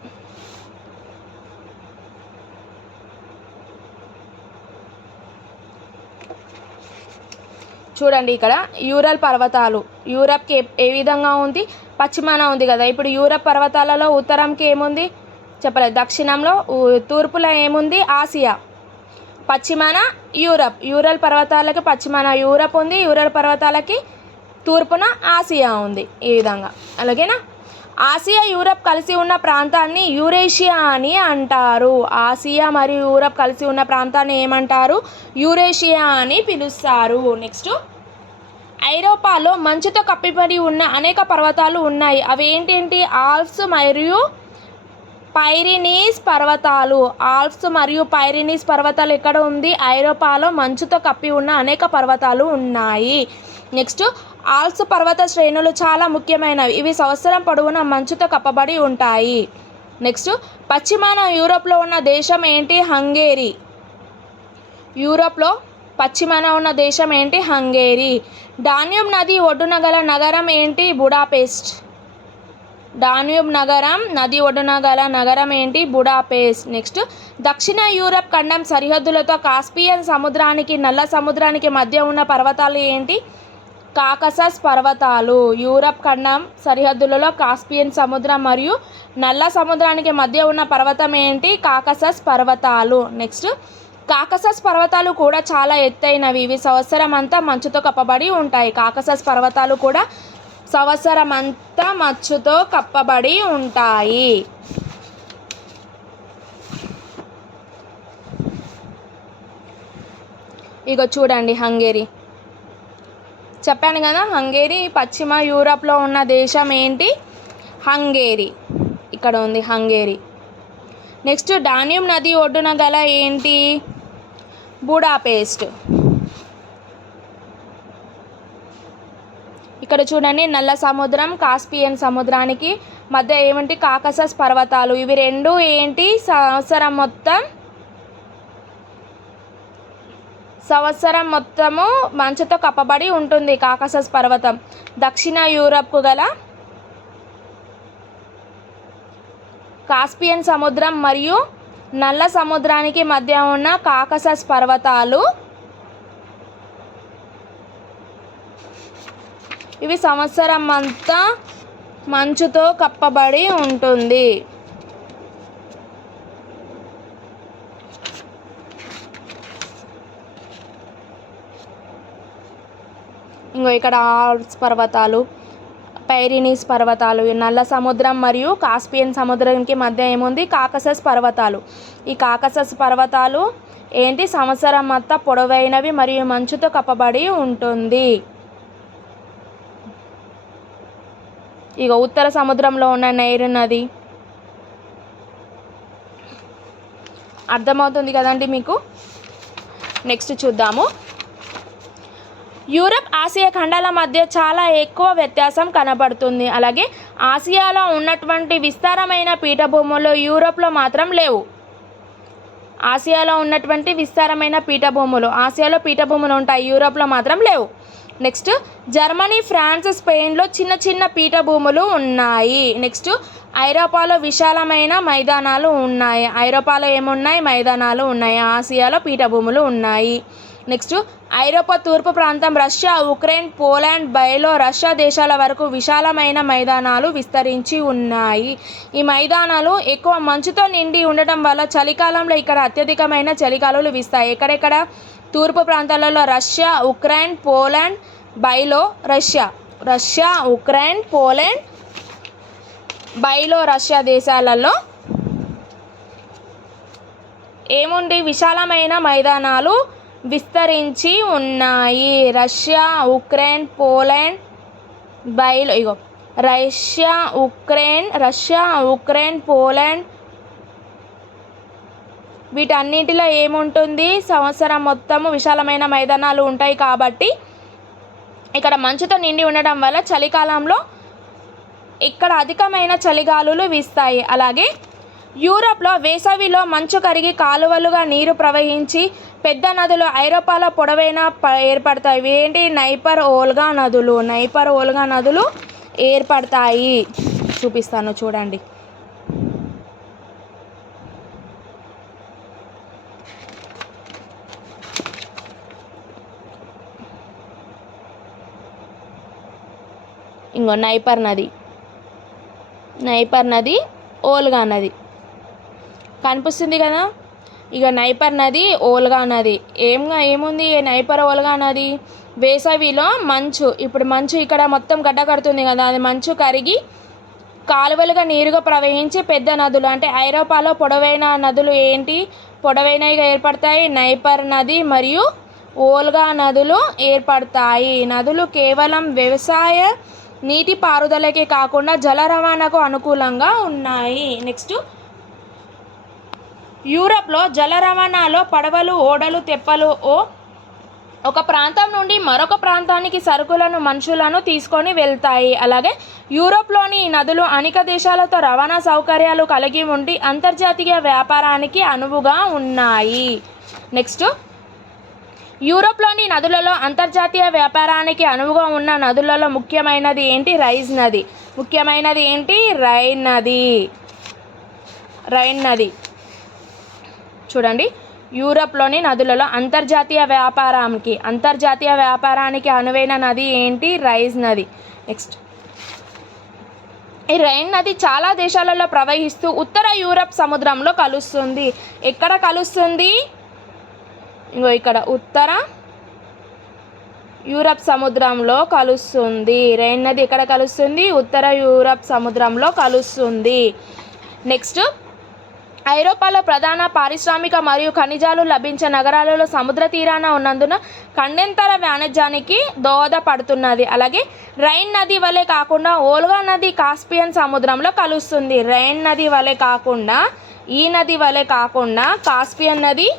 చూడండి ఇక్కడ యూరల్ పర్వతాలు యూరప్కి ఏ విధంగా ఉంది, పశ్చిమాన ఉంది కదా. ఇప్పుడు యూరప్ పర్వతాలలో ఉత్తరంకి ఏముంది చెప్పలేదు, దక్షిణంలో తూర్పులో ఏముంది ఆసియా, పశ్చిమాన యూరల్ పర్వతాలకి పశ్చిమాన యూరప్ ఉంది, యూరల్ పర్వతాలకి తూర్పున ఆసియా ఉంది. ఈ విధంగా అలాగేనా. ఆసియా యూరప్ కలిసి ఉన్న ప్రాంతాన్ని యూరేషియా అని అంటారు. ఆసియా మరియు యూరప్ కలిసి ఉన్న ప్రాంతాన్ని ఏమంటారు, యూరేషియా అని పిలుస్తారు. నెక్స్ట్, ఐరోపాలో మంచుతో కప్పిపడి ఉన్న అనేక పర్వతాలు ఉన్నాయి. అవి ఏంటేంటి, ఆల్ప్స్ మరియు పైరినీస్ పర్వతాలు. ఆల్ప్స్ మరియు పైరినీస్ పర్వతాలు ఎక్కడ ఉంది, ఐరోపాలో మంచుతో కప్పి ఉన్న అనేక పర్వతాలు ఉన్నాయి. నెక్స్ట్, ఆల్ప్స్ పర్వత శ్రేణులు చాలా ముఖ్యమైనవి. ఇవి సంవత్సరం పొడవునా మంచుతో కప్పబడి ఉంటాయి. నెక్స్ట్, పశ్చిమాన యూరోప్లో ఉన్న దేశం ఏంటి, హంగేరీ. యూరోప్లో పశ్చిమాన ఉన్న దేశం ఏంటి, హంగేరీ. డాన్యూబ్ నది ఒడ్డున గల నగరం ఏంటి, బుడాపెస్ట్. డాన్యూబ్ నది ఒడ్డున గల నగరం ఏంటి, బుడాపెస్ట్. నెక్స్ట్, దక్షిణ యూరప్ ఖండం సరిహద్దులతో కాస్పియన్ సముద్రానికి నల్ల సముద్రానికి మధ్య ఉన్న పర్వతాలు ఏంటి, కాకసస్ పర్వతాలు. యూరప్ ఖండం సరిహద్దులలో కాస్పియన్ సముద్రం మరియు నల్ల సముద్రానికి మధ్య ఉన్న పర్వతం ఏంటి, కాకసస్ పర్వతాలు. నెక్స్ట్, కాకసస్ పర్వతాలు కూడా చాలా ఎత్తైనవి. ఇవి సంవత్సరం అంతా మంచుతో కప్పబడి ఉంటాయి. కాకసస్ పర్వతాలు కూడా సంవత్సరం అంతా మంచుతో కప్పబడి ఉంటాయి. ఇగో చూడండి హంగేరీ చెప్పాను కదా. హంగేరీ పశ్చిమ యూరప్లో ఉన్న దేశం ఏంటి, హంగేరీ. ఇక్కడ ఉంది హంగేరీ. నెక్స్ట్, డాన్యూబ్ నది ఒడ్డున గల ఏంటి, బుడాపెస్ట్. ఇక్కడ చూడండి నల్ల సముద్రం కాస్పియన్ సముద్రానికి మధ్య ఏమిటి, కాకసస్ పర్వతాలు. ఇవి రెండు ఏంటి, సంవత్సరం మొత్తము మంచుతో కప్పబడి ఉంటుంది కాకసస్ పర్వతం. దక్షిణ యూరప్కు గల కాస్పియన్ సముద్రం మరియు నల్ల సముద్రానికి మధ్య ఉన్న కాకసస్ పర్వతాలు ఇవి సంవత్సరం అంతా మంచుతో కప్పబడి ఉంటుంది. ఇంకో ఇక్కడ ఆల్ప్స్ పర్వతాలు, పైరినీస్ పర్వతాలు, నల్ల సముద్రం మరియు కాస్పియన్ సముద్రానికి మధ్య ఏముంది, కాకసస్ పర్వతాలు. ఈ కాకసస్ పర్వతాలు ఏంటి, సంవత్సరం అంతా పొడవైనవి మరియు మంచుతో కప్పబడి ఉంటుంది. ఇక ఉత్తర సముద్రంలో ఉన్న నైరు నది. అర్థమవుతుంది కదండి మీకు. నెక్స్ట్ చూద్దాము. యూరప్ ఆసియా ఖండాల మధ్య చాలా ఎక్కువ వ్యత్యాసం కనబడుతుంది. అలాగే ఆసియాలో ఉన్నటువంటి విస్తారమైన పీఠభూములు యూరోప్లో మాత్రం లేవు. ఆసియాలో ఉన్నటువంటి విస్తారమైన పీఠభూములు, ఆసియాలో పీఠభూములు ఉంటాయి, యూరోప్లో మాత్రం లేవు. నెక్స్ట్, జర్మనీ, ఫ్రాన్స్, స్పెయిన్లో చిన్న చిన్న పీఠభూములు ఉన్నాయి. నెక్స్ట్, ఐరోపాలో విశాలమైన మైదానాలు ఉన్నాయి. ఐరోపాలో ఏమున్నాయి, మైదానాలు ఉన్నాయి. ఆసియాలో పీఠభూములు ఉన్నాయి. నెక్స్ట్, ఐరోపా తూర్పు ప్రాంతం, Russia, Ukraine, Poland, below Russia దేశాల వరకు విశాలమైన మైదానాలు విస్తరించి ఉన్నాయి. ఈ మైదానాలు ఎక్కువ మంచుతో నిండి ఉండటం వల్ల చలికాలంలో ఇక్కడ అత్యధికమైన చలిగాలులు వీస్తాయి. ఎక్కడెక్కడ, తూర్పు ప్రాంతాలలో Russia, Ukraine, Poland, Byelorussia, Ukraine, Poland, Byelorussia దేశాలలో ఏముండి విశాలమైన మైదానాలు విస్తరించి ఉన్నాయి. Russia, Ukraine, Poland, Byelorussia Russia, Ukraine, Poland వీటన్నిటిలో ఏముంటుంది, సంవత్సరం మొత్తము విశాలమైన మైదానాలు ఉంటాయి. కాబట్టి ఇక్కడ మంచుతో నిండి ఉండడం వల్ల చలికాలంలో ఇక్కడ అధికమైన చలిగాలులు వీస్తాయి. అలాగే యూరప్లో వేసవిలో మంచు కరిగి కాలువలుగా నీరు ప్రవహించి పెద్ద నదులు ఐరోపాలో పొడవైన ఏర్పడతాయి. ఏంటి, నైపర్ ఓల్గా నదులు ఏర్పడతాయి. చూపిస్తాను చూడండి. ఇంకో నైపర్ నది ఓల్గా నది కనిపిస్తుంది కదా. ఇక నైపర్ నది ఓల్గా నది ఏముంది నైపర్ ఓల్గా నది వేసవిలో మంచు, ఇప్పుడు మంచు ఇక్కడ మొత్తం గడ్డ కడుతుంది కదా, అది మంచు కరిగి కాలువలుగా నీరుగా ప్రవహించి పెద్ద నదులు అంటే ఐరోపాలో పొడవైన నదులు పొడవైనవిగా ఏర్పడతాయి. నైపర్ నది మరియు ఓల్గా నదులు ఏర్పడతాయి. నదులు కేవలం వ్యవసాయ నీటిపారుదలకే కాకుండా జల రవాణాకు అనుకూలంగా ఉన్నాయి. నెక్స్ట్, యూరప్లో జల రవాణాలో పడవలు, ఓడలు, తెప్పలు ఒక ప్రాంతం నుండి మరొక ప్రాంతానికి సరుకులను, మనుషులను తీసుకొని వెళ్తాయి. అలాగే యూరోప్లోని నదులు అనేక దేశాలతో రవాణా సౌకర్యాలు కలిగి ఉండి అంతర్జాతీయ వ్యాపారానికి అనువుగా ఉన్నాయి. నెక్స్ట్, యూరోప్లోని నదులలో అంతర్జాతీయ వ్యాపారానికి అనువుగా ఉన్న నదులలో ముఖ్యమైనది ఏంటి? రైన్ నది. చూడండి, యూరప్లోని నదులలో అంతర్జాతీయ వ్యాపారానికి అనువైన నది ఏంటి? రైన్ నది. నెక్స్ట్, ఈ రైన్ నది చాలా దేశాలలో ప్రవహిస్తూ ఉత్తర యూరప్ సముద్రంలో కలుస్తుంది. ఎక్కడ కలుస్తుంది? ఇక్కడ ఉత్తర యూరప్ సముద్రంలో కలుస్తుంది. రైన్ నది ఎక్కడ కలుస్తుంది? ఉత్తర యూరప్ సముద్రంలో కలుస్తుంది. నెక్స్ట్, ఐరోపాలో ప్రధాన పారిశ్రామిక మరియు ఖనిజాలు లభించే నగరాలలో సముద్ర తీరాన ఉన్నందున ఖండాంతర వాణిజ్యానికి దోహదపడుతున్నది. అలాగే రైన్ నది వలె కాకుండా ఓల్గా నది కాస్పియన్ సముద్రంలో కలుస్తుంది. రైన్ నది వలె కాకుండా, ఈ నది వలె కాకుండా కాస్పియన్ నది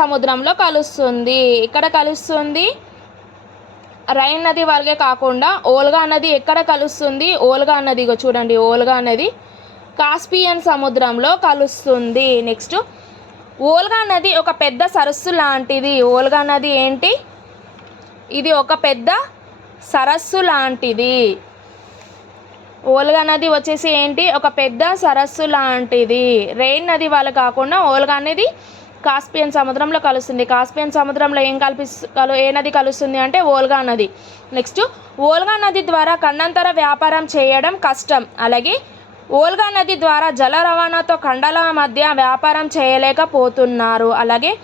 సముద్రంలో కలుస్తుంది. ఇక్కడ కలుస్తుంది రైన్ నది వరకే కాకుండా ఓల్గా నది ఎక్కడ కలుస్తుంది? ఓల్గా నది, చూడండి, ఓల్గా నది కాస్పియన్ సముద్రంలో కలుస్తుంది. నెక్స్ట్, ఓల్గా నది ఒక పెద్ద సరస్సు లాంటిది. ఓల్గా నది ఏంటి? ఇది ఒక పెద్ద సరస్సు లాంటిది. ఓల్గా నది వచ్చేసి ఏంటి? ఒక పెద్ద సరస్సు లాంటిది. రైన్ నది వల్ల కాకుండా ఓల్గా నది కాస్పియన్ సముద్రంలో కలుస్తుంది. కాస్పియన్ సముద్రంలో ఏ నది కలుస్తుంది అంటే ఓల్గా నది. నెక్స్ట్, ఓల్గా నది ద్వారా ఖండాంతర వ్యాపారం చేయడం కష్టం. అలాగే ఓల్గా నది ద్వారా జల రవాణాతో ఖండాల మధ్య వ్యాపారం చేయలేకపోతున్నారు. అలాగే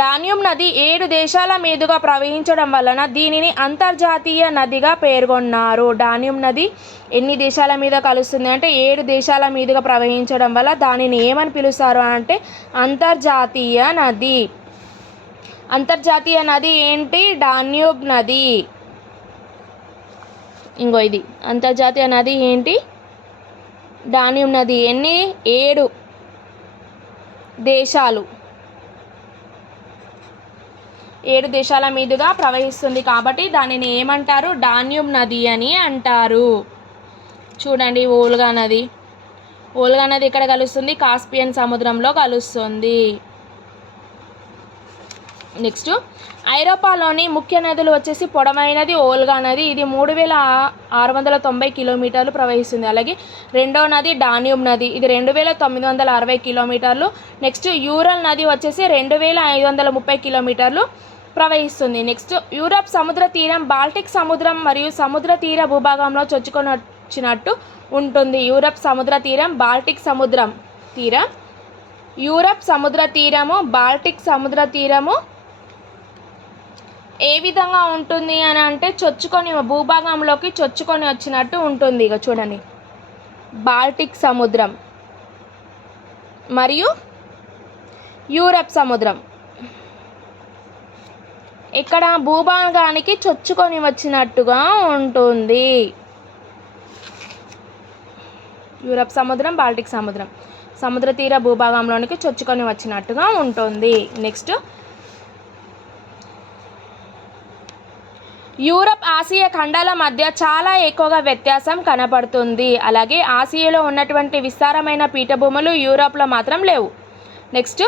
డాన్యూబ్ నది 7 దేశాల మీదుగా ప్రవహించడం వలన దీనిని అంతర్జాతీయ నదిగా పేర్కొన్నారు. డాన్యూబ్ నది ఎన్ని దేశాల మీద కలుస్తుంది అంటే 7 దేశాల మీదుగా ప్రవహించడం వల్ల దానిని ఏమని పిలుస్తారు అంటే అంతర్జాతీయ నది. అంతర్జాతీయ నది ఏంటి? డాన్యూబ్ నది. ఇది అంతర్జాతీయ నది ఏంటి? డాన్యూబ్ నది. ఎన్ని? 7 దేశాలు, 7 దేశాల మీదుగా ప్రవహిస్తుంది కాబట్టి దానిని ఏమంటారు? డాన్యూబ్ నది అని అంటారు. చూడండి, ఓల్గా నది ఎక్కడ కలుస్తుంది? కాస్పియన్ సముద్రంలో కలుస్తుంది. నెక్స్ట్, ఐరోపాలోని ముఖ్య నదులు వచ్చేసి పొడవైనది ఓల్గా నది. ఇది 3690 కిలోమీటర్లు ప్రవహిస్తుంది. అలాగే రెండవ నది డాన్యూబ్ నది. ఇది 2960 కిలోమీటర్లు. నెక్స్ట్, యూరల్ నది వచ్చేసి 2530 కిలోమీటర్లు ప్రవహిస్తుంది. నెక్స్ట్, యూరప్ సముద్ర తీరం బాల్టిక్ సముద్రం మరియు సముద్ర తీర భూభాగంలో చొచ్చుకొని వచ్చినట్టు ఉంటుంది. యూరప్ సముద్ర తీరం, బాల్టిక్ సముద్రం తీరం, యూరప్ సముద్ర తీరము, బాల్టిక్ సముద్ర తీరము ఏ విధంగా ఉంటుంది అని అంటే భూభాగంలోకి చొచ్చుకొని వచ్చినట్టు ఉంటుంది. ఇక చూడండి, బాల్టిక్ సముద్రం మరియు యూరప్ సముద్రం ఇక్కడ భూభాగానికి చొచ్చుకొని వచ్చినట్టుగా ఉంటుంది. యూరప్ సముద్రం, బాల్టిక్ సముద్రం సముద్ర తీర భూభాగంలోనికి చొచ్చుకొని వచ్చినట్టుగా ఉంటుంది. నెక్స్ట్, యూరప్ ఆసియా ఖండాల మధ్య చాలా ఎక్కువగా వ్యత్యాసం కనపడుతుంది. అలాగే ఆసియాలో ఉన్నటువంటి విస్తారమైన పీఠభూములు యూరప్లో మాత్రం లేవు. నెక్స్ట్,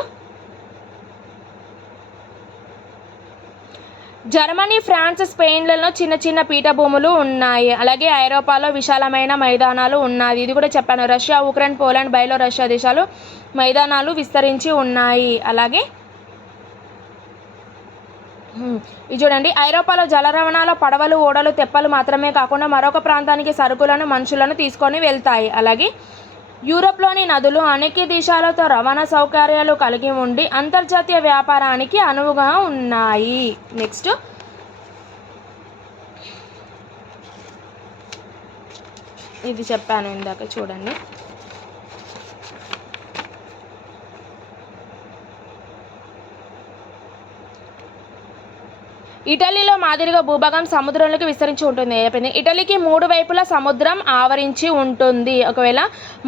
జర్మనీ, ఫ్రాన్స్, స్పెయిన్లలో చిన్న చిన్న పీఠభూములు ఉన్నాయి. అలాగే ఐరోపాలో విశాలమైన మైదానాలు ఉన్నాయి. ఇది కూడా చెప్పాను. Russia, Ukraine, Poland, below Russia దేశాలు మైదానాలు విస్తరించి ఉన్నాయి. అలాగే ఇది చూడండి, ఐరోపాలో జల రవాణాలో పడవలు, ఓడలు, తెప్పలు మాత్రమే కాకుండా మరొక ప్రాంతానికి సరుకులను, మనుషులను తీసుకొని వెళ్తాయి. అలాగే యూరోప్లోని నదులు అనేక దేశాలతో రవాణా సౌకర్యాలు కలిగి ఉండి అంతర్జాతీయ వ్యాపారానికి అనువుగా ఉన్నాయి. నెక్స్ట్ ఇది చెప్పాను ఇందాక, చూడండి. ఇటలీలో మాదిరిగా భూభాగం సముద్రంలోకి విస్తరించి ఉంటుంది. అయిపోయింది. ఇటలీకి 3 వైపులా సముద్రం ఆవరించి ఉంటుంది. ఒకవేళ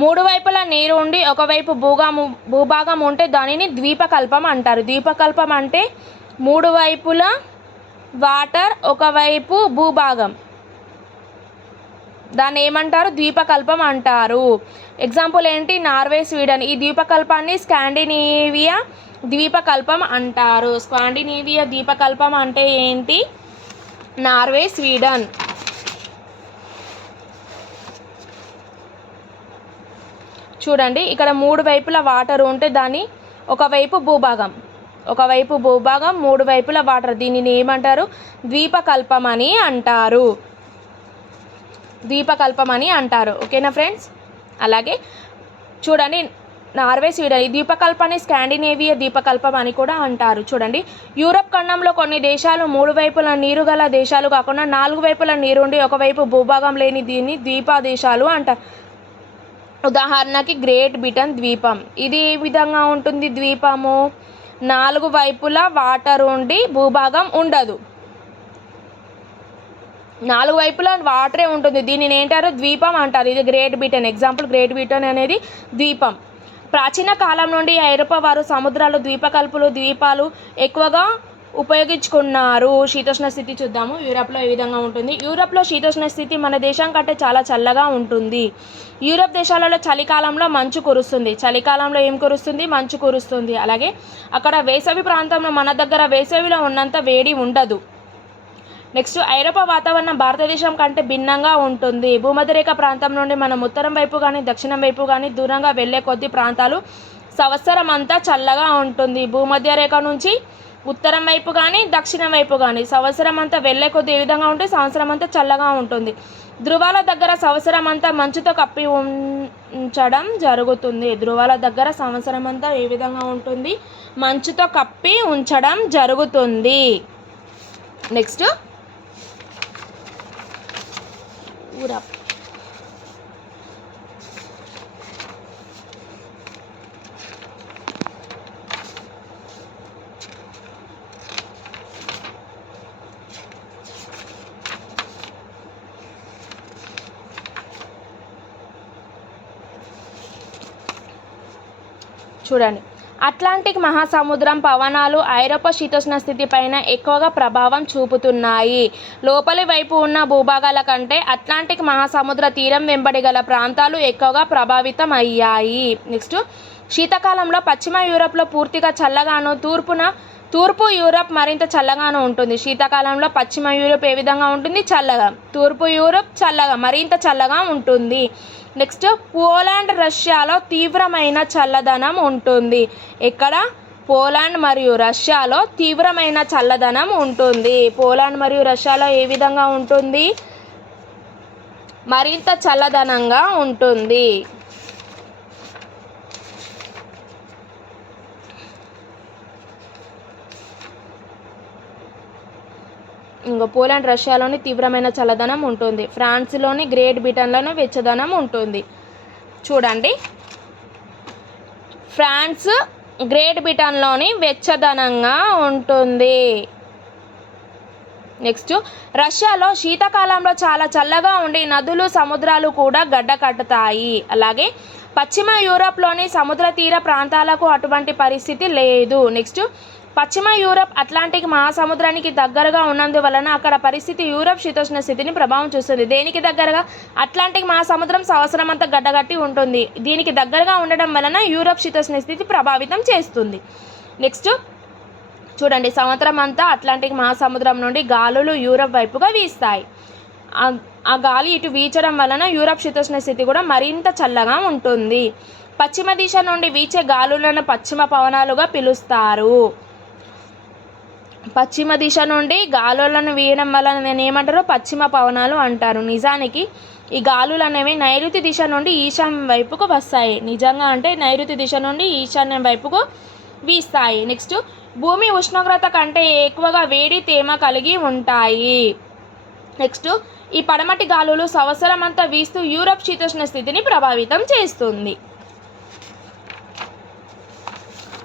3 వైపులా నీరు ఉండి ఒకవైపు భూభాగం ఉంటే దానిని ద్వీపకల్పం అంటారు. ద్వీపకల్పం అంటే 3 వైపులా వాటర్, ఒకవైపు భూభాగం, దాన్ని ఏమంటారు? ద్వీపకల్పం అంటారు. ఎగ్జాంపుల్ ఏంటి? Norway, Sweden. ఈ ద్వీపకల్పాన్ని స్కాండినేవియా ద్వీపకల్పం అంటారు. స్కాండినేవియా ద్వీపకల్పం అంటే ఏంటి? Norway, Sweden. చూడండి, ఇక్కడ 3 వైపుల వాటర్ ఉంటే దాన్ని ఒకవైపు భూభాగం, 3 వైపుల వాటర్, దీనిని ఏమంటారు? ద్వీపకల్పం అని అంటారు. ఓకేనా ఫ్రెండ్స్? అలాగే చూడండి, నార్వే, స్వీడన్. ఈ ద్వీపకల్పాన్ని స్కాండినేవియా ద్వీపకల్పం అని కూడా అంటారు. చూడండి, యూరప్ ఖండంలో కొన్ని దేశాలు 3 వైపుల నీరు గల దేశాలు కాకుండా 4 వైపుల నీరుండి ఒకవైపు భూభాగం లేని దీన్ని ద్వీప దేశాలు అంటారు. ఉదాహరణకి గ్రేట్ బ్రిటన్ ద్వీపం. ఇది ఏ విధంగా ఉంటుంది? ద్వీపము 4 వైపులా వాటర్ ఉండి భూభాగం ఉండదు. 4 వైపులా వాటరే ఉంటుంది. దీనిని ఏంటారు? ద్వీపం అంటారు. ఇది great Britain. Example, great Britain అనేది ద్వీపం. ప్రాచీన కాలం నుండి ఐరోపా వారు సముద్రాలు, ద్వీపాలు ఎక్కువగా ఉపయోగించుకున్నారు. శీతోష్ణ స్థితి చూద్దాము. యూరప్లో ఏ విధంగా ఉంటుంది? యూరప్లో శీతోష్ణ స్థితి మన దేశం కంటే చాలా చల్లగా ఉంటుంది. యూరప్ దేశాలలో చలికాలంలో మంచు కురుస్తుంది. చలికాలంలో ఏం కురుస్తుంది? మంచు కురుస్తుంది. అలాగే అక్కడ వేసవి ప్రాంతంలో మన దగ్గర వేసవిలో ఉన్నంత వేడి ఉండదు. నెక్స్ట్, ఐరోపా వాతావరణం భారతదేశం కంటే భిన్నంగా ఉంటుంది. భూమధ్యరేఖ ప్రాంతం నుండి మనం ఉత్తరం వైపు కానీ దక్షిణం వైపు కానీ దూరంగా వెళ్ళే కొద్ది ప్రాంతాలు సంవత్సరం అంతా చల్లగా ఉంటుంది. భూమధ్యరేఖ నుంచి ఉత్తరం వైపు కానీ దక్షిణం వైపు కానీ సంవత్సరం అంతా వెళ్ళే కొద్ది ఏ విధంగా ఉంటే సంవత్సరం అంతా చల్లగా ఉంటుంది. ధృవాల దగ్గర సంవత్సరం అంతా మంచుతో కప్పి ఉంచడం జరుగుతుంది. ధృవాల దగ్గర సంవత్సరం అంతా ఏ విధంగా ఉంటుంది? మంచుతో కప్పి ఉంచడం జరుగుతుంది. Next, Europe. చూడండి, అట్లాంటిక్ మహాసముద్రం పవనాలు ఐరోపా శీతోష్ణ స్థితి పైన ఎక్కువగా ప్రభావం చూపుతున్నాయి. లోపలి వైపు ఉన్న భూభాగాల కంటే అట్లాంటిక్ మహాసముద్ర తీరం వెంబడి గల ప్రాంతాలు ఎక్కువగా ప్రభావితం అయ్యాయి. నెక్స్ట్, శీతాకాలంలో పశ్చిమ యూరప్లో పూర్తిగా చల్లగాను, తూర్పు యూరప్ మరింత చల్లగాను ఉంటుంది. శీతాకాలంలో పశ్చిమ యూరప్ ఏ విధంగా ఉంటుంది? చల్లగా. తూర్పు యూరప్ మరింత చల్లగా ఉంటుంది. నెక్స్ట్, పోలాండ్, రష్యాలో తీవ్రమైన చల్లదనం ఉంటుంది. ఎక్కడ? పోలాండ్ మరియు రష్యాలో తీవ్రమైన చల్లదనం ఉంటుంది. పోలాండ్ మరియు రష్యాలో ఏ విధంగా ఉంటుంది? మరింత చల్లదనంగా ఉంటుంది. ఇంకో పోలాండ్, రష్యాలోని తీవ్రమైన చల్లదనం ఉంటుంది. ఫ్రాన్స్లోని, గ్రేట్ బ్రిటన్లోని వెచ్చదనం ఉంటుంది. చూడండి, ఫ్రాన్స్, గ్రేట్ బ్రిటన్లోని వెచ్చదనంగా ఉంటుంది. నెక్స్ట్, రష్యాలో శీతాకాలంలో చాలా చల్లగా ఉండి నదులు, సముద్రాలు కూడా గడ్డ కట్టుతాయి. అలాగే పశ్చిమ యూరప్లోని సముద్ర తీర ప్రాంతాలకు అటువంటి పరిస్థితి లేదు. నెక్స్ట్, పశ్చిమ యూరప్ అట్లాంటిక్ మహాసముద్రానికి దగ్గరగా ఉన్నందువలన అక్కడ పరిస్థితి యూరప్ శీతోష్ణ స్థితిని ప్రభావం చూస్తుంది. దేనికి దగ్గరగా? అట్లాంటిక్ మహాసముద్రం సంవత్సరం అంతా గడ్డగట్టి ఉంటుంది. దీనికి దగ్గరగా ఉండడం వలన యూరప్ శీతోష్ణ స్థితి ప్రభావితం చేస్తుంది. నెక్స్ట్ చూడండి, సంవత్సరం అంతా అట్లాంటిక్ మహాసముద్రం నుండి గాలులు యూరప్ వైపుగా వీస్తాయి. ఆ గాలి ఇటు వీచడం వలన యూరప్ శీతోష్ణ స్థితి కూడా మరింత చల్లగా ఉంటుంది. పశ్చిమ దిశ నుండి వీచే గాలులను పశ్చిమ పవనాలుగా పిలుస్తారు. పశ్చిమ దిశ నుండి గాలులను వీయడం వల్ల నేను ఏమంటారు పశ్చిమ పవనాలు అంటారు. నిజానికి ఈ గాలులు అనేవి నైరుతి దిశ నుండి ఈశాన్యం వైపుకు వస్తాయి. నిజంగా అంటే నైరుతి దిశ నుండి ఈశాన్యం వైపుకు వీస్తాయి. నెక్స్ట్, భూమి ఉష్ణోగ్రత కంటే ఎక్కువగా వేడి తేమ కలిగి ఉంటాయి. నెక్స్ట్, ఈ పడమటి గాలులు సంవత్సరమంతా వీస్తూ యూరప్ శీతోష్ణ స్థితిని ప్రభావితం చేస్తుంది.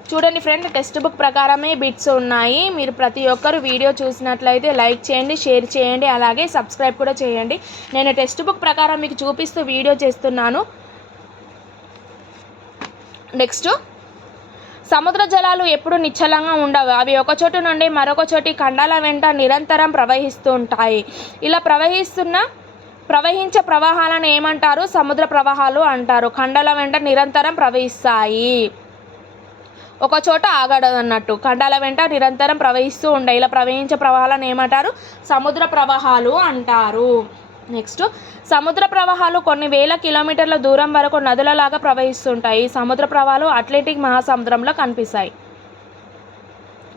చూడండి ఫ్రెండ్, టెక్స్ట్ బుక్ ప్రకారమే బిట్స్ ఉన్నాయి. మీరు ప్రతి ఒక్కరు వీడియో చూసినట్లయితే లైక్ చేయండి, షేర్ చేయండి, అలాగే సబ్స్క్రైబ్ కూడా చేయండి. నేను టెక్స్ట్ బుక్ ప్రకారం మీకు చూపిస్తూ వీడియో చేస్తున్నాను. నెక్స్ట్, సముద్ర జలాలు ఎప్పుడు నిశ్చలంగా ఉండవు. అవి ఒక చోటు నుండి మరొక చోటి ఖండాల వెంట నిరంతరం ప్రవహిస్తూ ఉంటాయి. ఇలా ప్రవహించే ప్రవాహాలను ఏమంటారు? సముద్ర ప్రవాహాలు అంటారు. ఖండాల వెంట నిరంతరం ప్రవహిస్తాయి, ఒక చోట ఆగడదు అన్నట్టు. ఖండాల వెంట నిరంతరం ప్రవహిస్తూ ఉంటాయి. ఇలా ప్రవహించే ప్రవాహాలను ఏమంటారు? సముద్ర ప్రవాహాలు అంటారు. నెక్స్ట్, సముద్ర ప్రవాహాలు కొన్ని వేల కిలోమీటర్ల దూరం వరకు నదులలాగా ప్రవహిస్తుంటాయి. సముద్ర ప్రవాహాలు అట్లాంటిక్ మహాసముద్రంలో కనిపిస్తాయి.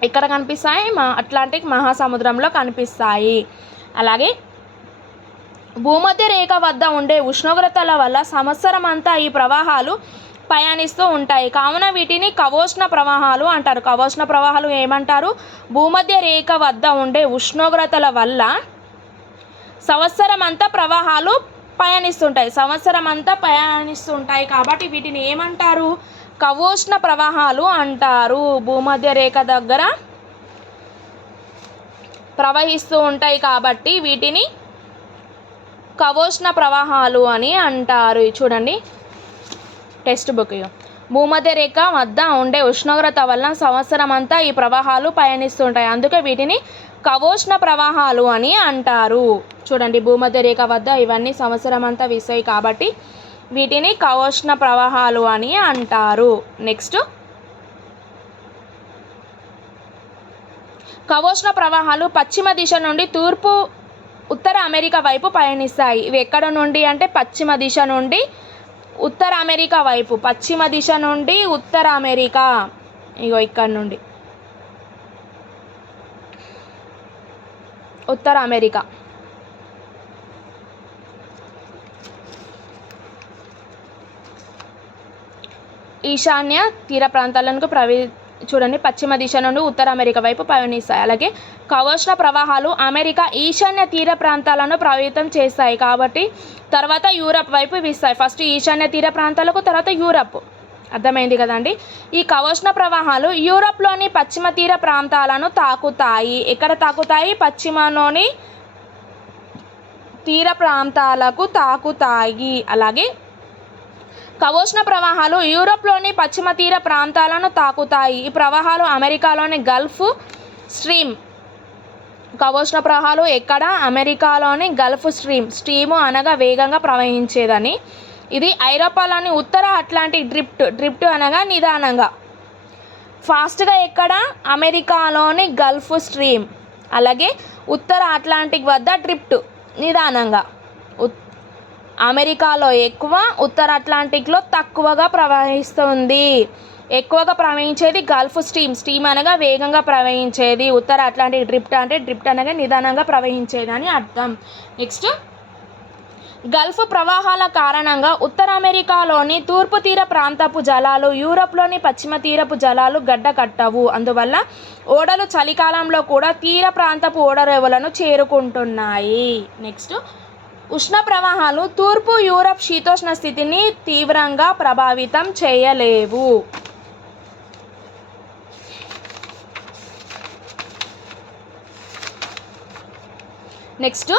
ఇక్కడ కనిపిస్తాయి, అట్లాంటిక్ మహాసముద్రంలో కనిపిస్తాయి. అలాగే భూమధ్య రేఖ వద్ద ఉండే ఉష్ణోగ్రతల వల్ల సంవత్సరం అంతా ఈ ప్రవాహాలు పయనిస్తూ ఉంటాయి. కావున వీటిని కవోష్ణ ప్రవాహాలు అంటారు. కవోష్ణ ప్రవాహాలు ఏమంటారు? భూమధ్య రేఖ వద్ద ఉండే ఉష్ణోగ్రతల వల్ల సంవత్సరం అంతా ప్రవాహాలు పయనిస్తుంటాయి కాబట్టి వీటిని ఏమంటారు? కవోష్ణ ప్రవాహాలు అంటారు. భూమధ్య రేఖ దగ్గర ప్రవహిస్తూ ఉంటాయి కాబట్టి వీటిని కవోష్ణ ప్రవాహాలు అని అంటారు. చూడండి టెక్స్ట్ బుక్. భూమధ్య రేఖ వద్ద ఉండే ఉష్ణోగ్రత వల్ల సంవత్సరం అంతా ఈ ప్రవాహాలు పయనిస్తుంటాయి, అందుకే వీటిని కవోష్ణ ప్రవాహాలు అని అంటారు. చూడండి, భూమధ్య రేఖ వద్ద ఇవన్నీ సంవత్సరం అంతా వీస్తాయి కాబట్టి వీటిని కవోష్ణ ప్రవాహాలు అని అంటారు. నెక్స్ట్, కవోష్ణ ప్రవాహాలు పశ్చిమ దిశ నుండి ఉత్తర అమెరికా వైపు పయనిస్తాయి. ఇవి ఎక్కడ నుండి అంటే పశ్చిమ దిశ నుండి ఉత్తర అమెరికా వైపు. పశ్చిమ దిశ నుండి ఉత్తర అమెరికా, ఇగో ఇక్కడ నుండి ఉత్తర అమెరికా. ఈశాన్య తీర ప్రాంతాలకు చూడండి, పశ్చిమ దిశ నుండి ఉత్తర అమెరికా వైపు పయనిస్తాయి. అలాగే కవోష్ణ ప్రవాహాలు అమెరికా ఈశాన్య తీర ప్రాంతాలను ప్రభావితం చేస్తాయి కాబట్టి తర్వాత యూరప్ వైపు వీస్తాయి. ఫస్ట్ ఈశాన్య తీర ప్రాంతాలకు, తర్వాత యూరప్. అర్థమైంది కదండి. ఈ కవోష్ణ ప్రవాహాలు యూరప్లోని పశ్చిమ తీర ప్రాంతాలను తాకుతాయి. ఎక్కడ తాకుతాయి? పశ్చిమలోని తీర ప్రాంతాలకు తాకుతాయి. అలాగే కవోష్ణ ప్రవాహాలు యూరోప్లోని పశ్చిమ తీర ప్రాంతాలను తాకుతాయి. ఈ ప్రవాహాలు అమెరికాలోని గల్ఫ్ స్ట్రీమ్. కవోష్ణ ప్రవాహాలు ఎక్కడ? అమెరికాలోని గల్ఫ్ స్ట్రీము అనగా వేగంగా ప్రవహించేదని. ఇది ఐరోపాలోని ఉత్తర అట్లాంటిక్ డ్రిఫ్ట్ అనగా నిదానంగా. ఫాస్ట్గా ఎక్కడ? అమెరికాలోని గల్ఫ్ స్ట్రీమ్. అలాగే ఉత్తర అట్లాంటిక్ వద్ద డ్రిఫ్ట్ నిదానంగా. అమెరికాలో ఎక్కువ, ఉత్తర అట్లాంటిక్లో తక్కువగా ప్రవహిస్తుంది. ఎక్కువగా ప్రవహించేది గల్ఫ్ స్ట్రీమ్ అనగా వేగంగా ప్రవహించేది. ఉత్తర అట్లాంటిక్ డ్రిఫ్ట్ అనగా నిదానంగా ప్రవహించేది అని అర్థం. నెక్స్ట్, గల్ఫ్ ప్రవాహాల కారణంగా ఉత్తర అమెరికాలోని తూర్పు తీర ప్రాంతపు జలాలు యూరప్లోని పశ్చిమ తీరపు జలాలు గడ్డకట్టవు. అందువల్ల ఓడలు చలికాలంలో కూడా తీర ప్రాంతపు ఓడరేవులను చేరుకుంటున్నాయి. నెక్స్ట్, ఉష్ణ ప్రవాహాలు తూర్పు యూరప్ శీతోష్ణ స్థితిని తీవ్రంగా ప్రభావితం చేయలేవు. నెక్స్ట్,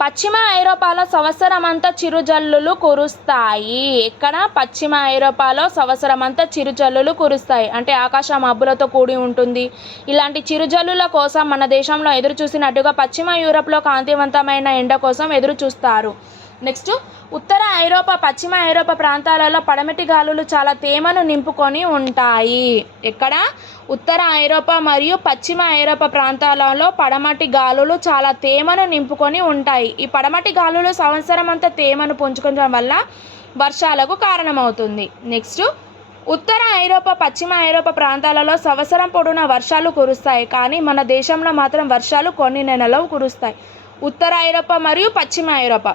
పశ్చిమ ఐరోపాలో సంవత్సరమంతా చిరుజల్లులు కురుస్తాయి. ఎక్కడ? పశ్చిమ ఐరోపాలో సంవత్సరమంతా చిరుజల్లులు కురుస్తాయి. అంటే ఆకాశం మబ్బులతో కూడి ఉంటుంది. ఇలాంటి చిరుజల్లుల కోసం మన దేశంలో ఎదురు చూసినట్టుగా పశ్చిమ యూరప్లో కాంతివంతమైన ఎండ కోసం ఎదురు చూస్తారు. నెక్స్ట్, ఉత్తర ఐరోపా పశ్చిమ ఐరోపా ప్రాంతాలలో పడమటి గాలులు చాలా తేమను నింపుకొని ఉంటాయి. ఎక్కడ? ఉత్తర ఐరోపా మరియు పశ్చిమ ఐరోపా ప్రాంతాలలో పడమటి గాలులు చాలా తేమను నింపుకొని ఉంటాయి. ఈ పడమటి గాలులు సంవత్సరం అంతా తేమను పుంజుకోవడం వల్ల వర్షాలకు కారణమవుతుంది. నెక్స్ట్, ఉత్తర ఐరోపా పశ్చిమ ఐరోపా ప్రాంతాలలో సంవత్సరం పొడవునా వర్షాలు కురుస్తాయి, కానీ మన దేశంలో మాత్రం వర్షాలు కొన్ని నెలల్లో కురుస్తాయి. ఉత్తర ఐరోపా మరియు పశ్చిమ ఐరోపా,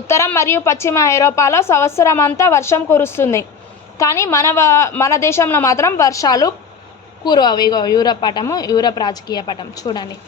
ఉత్తరం మరియు పశ్చిమ ఐరోపాలో సంవత్సరం అంతా వర్షం కురుస్తుంది, కానీ మన దేశంలో మాత్రం వర్షాలు కురవవు. ఇగో యూరప్ పటము, యూరప్ రాజకీయ పటం చూడండి.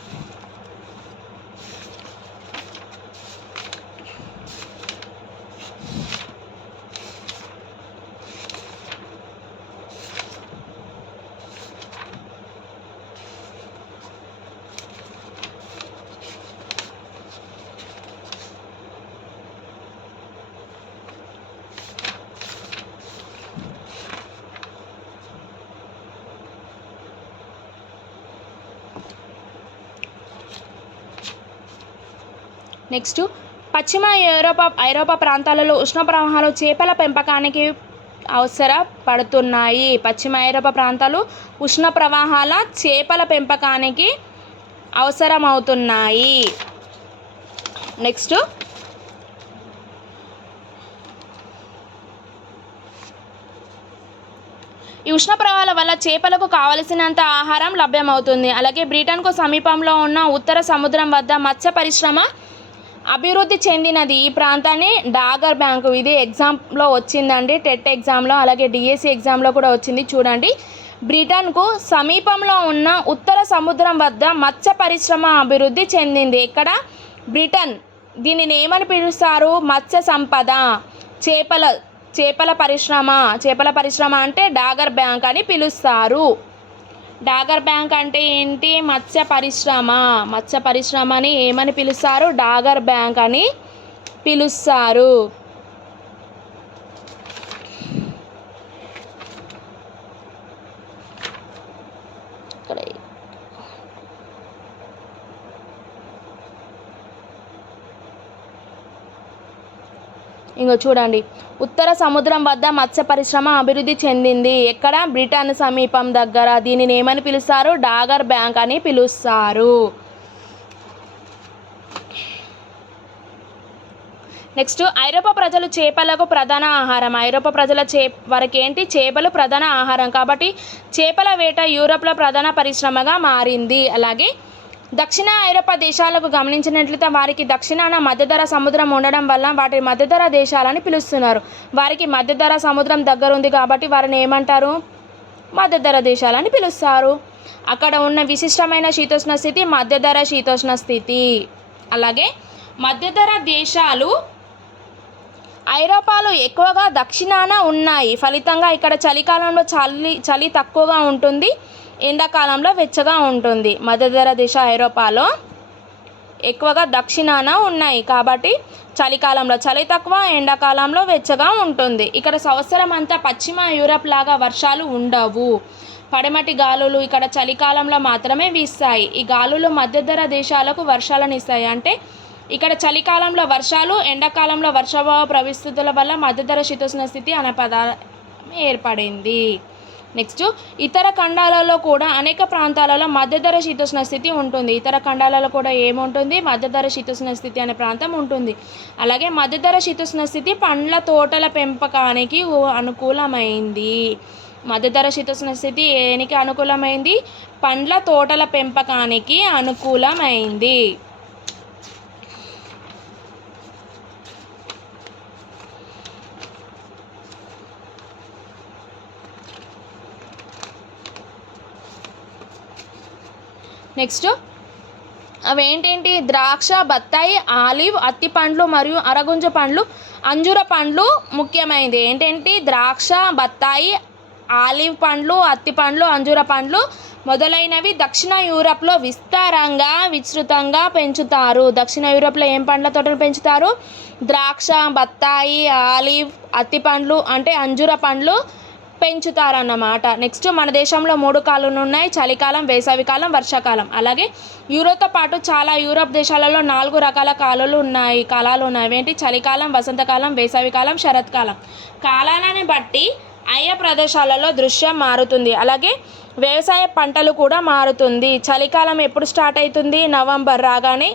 నెక్స్ట్ పశ్చిమ ఐరోపా ప్రాంతాలలో ఉష్ణ ప్రవాహాలు చేపల పెంపకానికి అవసరపడుతున్నాయి. పశ్చిమ ఐరోపా ప్రాంతాలు ఉష్ణ ప్రవాహాల చేపల పెంపకానికి అవసరమవుతున్నాయి. నెక్స్ట్ ఈ ఉష్ణ ప్రవాహాల వల్ల చేపలకు కావలసినంత ఆహారం లభ్యమవుతుంది. అలాగే బ్రిటన్కు సమీపంలో ఉన్న ఉత్తర సముద్రం వద్ద మత్స్య పరిశ్రమ అభివృద్ధి చెందినది. ఈ ప్రాంతాన్ని డాగర్ బ్యాంకు, ఇది ఎగ్జామ్లో వచ్చిందండి, టెట్ ఎగ్జామ్లో, అలాగే డిఎస్సి ఎగ్జామ్లో కూడా వచ్చింది. చూడండి, బ్రిటన్కు సమీపంలో ఉన్న ఉత్తర సముద్రం వద్ద మత్స్య పరిశ్రమ అభివృద్ధి చెందింది. ఇక్కడ బ్రిటన్, దీనిని ఏమని పిలుస్తారు? మత్స్య సంపద, చేపల పరిశ్రమ అంటే డాగర్ బ్యాంక్ అని పిలుస్తారు. డాగర్ బ్యాంక్ అంటే ఏంటి? మత్స్య పరిశ్రమని ఏమని పిలుస్తారు? డాగర్ బ్యాంక్ అని పిలుస్తారు. ఇంకో చూడండి, ఉత్తర సముద్రం వద్ద మత్స్య పరిశ్రమ అభివృద్ధి చెందింది. ఎక్కడ? బ్రిటన్ సమీపం దగ్గర. దీనిని ఏమని పిలుస్తారు? డాగర్ బ్యాంక్ అని పిలుస్తారు. నెక్స్ట్, ఐరోపా ప్రజలు చేపలకు ప్రధాన ఆహారం. ఐరోపా ప్రజల వారికి ఏంటి? చేపలు ప్రధాన ఆహారం, కాబట్టి చేపల వేట యూరోప్లో ప్రధాన పరిశ్రమగా మారింది. అలాగే దక్షిణ ఐరోపా దేశాలకు గమనించినట్లయితే వారికి దక్షిణాన మధ్యధరా సముద్రం ఉండడం వల్ల వాటి మధ్యధరా దేశాలని పిలుస్తున్నారు. వారికి మధ్యధరా సముద్రం దగ్గర ఉంది కాబట్టి వారిని ఏమంటారు? మధ్యధరా దేశాలని పిలుస్తారు. అక్కడ ఉన్న విశిష్టమైన శీతోష్ణ స్థితి మధ్యధరా శీతోష్ణ స్థితి. అలాగే మధ్యధరా దేశాలు ఐరోపాలో ఎక్కువగా దక్షిణాన ఉన్నాయి. ఫలితంగా ఇక్కడ చలికాలంలో చలి తక్కువగా ఉంటుంది, ఎండాకాలంలో వెచ్చగా ఉంటుంది. మధ్యధరా దేశ ఐరోపాలో ఎక్కువగా దక్షిణాన ఉన్నాయి కాబట్టి చలికాలంలో చలి తక్కువ, ఎండాకాలంలో వెచ్చగా ఉంటుంది. ఇక్కడ సంవత్సరం అంతా పశ్చిమ యూరప్ లాగా వర్షాలు ఉండవు. పడమటి గాలులు ఇక్కడ చలికాలంలో మాత్రమే వీస్తాయి. ఈ గాలులు మధ్యధరా దేశాలకు వర్షాలను ఇస్తాయి. అంటే ఇక్కడ చలికాలంలో వర్షాలు, ఎండాకాలంలో వర్షాభావ పరిస్థితుల వల్ల మధ్యధరా శీతోష్ణ స్థితి అనే పదం ఏర్పడింది. నెక్స్ట్, ఇతర ఖండాలలో కూడా అనేక ప్రాంతాలలో మధ్యధరా శీతోష్ణ స్థితి ఉంటుంది. ఇతర ఖండాలలో కూడా ఏముంటుంది? మధ్యధరా శీతోష్ణ స్థితి అనే ప్రాంతం ఉంటుంది. అలాగే మధ్యధరా శీతోష్ణ స్థితి పండ్ల తోటల పెంపకానికి అనుకూలమైంది. మధ్యధరా శీతోష్ణ స్థితి దేనికి అనుకూలమైంది? పండ్ల తోటల పెంపకానికి అనుకూలమైంది. నెక్స్ట్ అవేంటేంటి? ద్రాక్ష, బత్తాయి, ఆలివ్, అత్తి పండ్లు మరియు అరగుంజ పండ్లు, అంజూర పండ్లు ముఖ్యమైనది. ఏంటేంటి? ద్రాక్ష, బత్తాయి, ఆలివ్ పండ్లు, అత్తి పండ్లు, అంజూర పండ్లు మొదలైనవి దక్షిణ యూరప్లో విస్తృతంగా పెంచుతారు. దక్షిణ యూరప్లో ఏం పండ్ల తోటలు పెంచుతారు? ద్రాక్ష, బత్తాయి, ఆలివ్, అత్తి పండ్లు అంటే అంజూర పండ్లు పెంచుతారన్నమాట. నెక్స్ట్, మన దేశంలో 3 కాలాలు ఉన్నాయి: చలికాలం, వేసవికాలం, వర్షాకాలం. అలాగే యూరోతో పాటు చాలా యూరప్ దేశాలలో 4 రకాల కాలాలు ఉన్నాయి. ఏంటి? చలికాలం, వసంతకాలం, వేసవికాలం, శరత్కాలం. కాలాలను బట్టి ఆయా ప్రదేశాలలో దృశ్యం మారుతుంది. అలాగే వ్యవసాయ పంటలు కూడా మారుతుంది. చలికాలం ఎప్పుడు స్టార్ట్ అవుతుంది? నవంబర్ రాగానే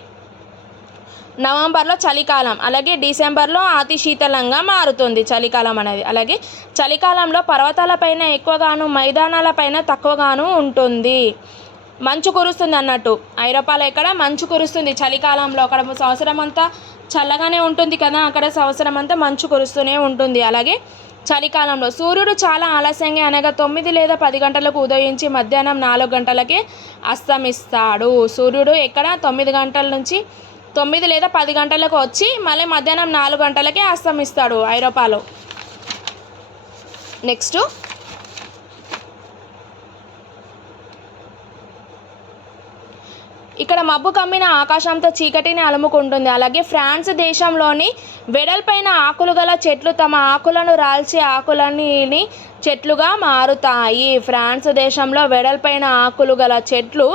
నవంబర్లో చలికాలం, అలాగే డిసెంబర్లో అతి శీతలంగా మారుతుంది చలికాలం అనేది. అలాగే చలికాలంలో పర్వతాలపైన ఎక్కువగాను మైదానాలపైన తక్కువగాను ఉంటుంది. మంచు కురుస్తుంది అన్నట్టు. ఐరోపాలో ఇక్కడ మంచు కురుస్తుంది చలికాలంలో. అక్కడ సంవత్సరం అంతా చల్లగానే ఉంటుంది కదా, అక్కడ సంవత్సరం అంతా మంచు కురుస్తూనే ఉంటుంది. అలాగే చలికాలంలో సూర్యుడు చాలా ఆలస్యంగా అనగా 9 లేదా 10 గంటలకు ఉదయించి మధ్యాహ్నం 4 గంటలకే అస్తమిస్తాడు. సూర్యుడు ఎక్కడ 9 గంటల నుంచి 9 లేదా 10 గంటలకు వచ్చి మళ్ళీ మధ్యాహ్నం 4 గంటలకే అస్తమిస్తాడు ఐరోపాలో. నెక్స్ట్ ఇక్కడ మబ్బు కమ్మిన ఆకాశంతో చీకటిని అలుముకుంటుంది. అలాగే ఫ్రాన్స్ దేశంలోని వెడల్పైన ఆకులు గల చెట్లు తమ ఆకులను రాల్చి ఆకులని చెట్లుగా మారుతాయి. ఫ్రాన్స్ దేశంలో వెడల్పైన ఆకులు గల చెట్లు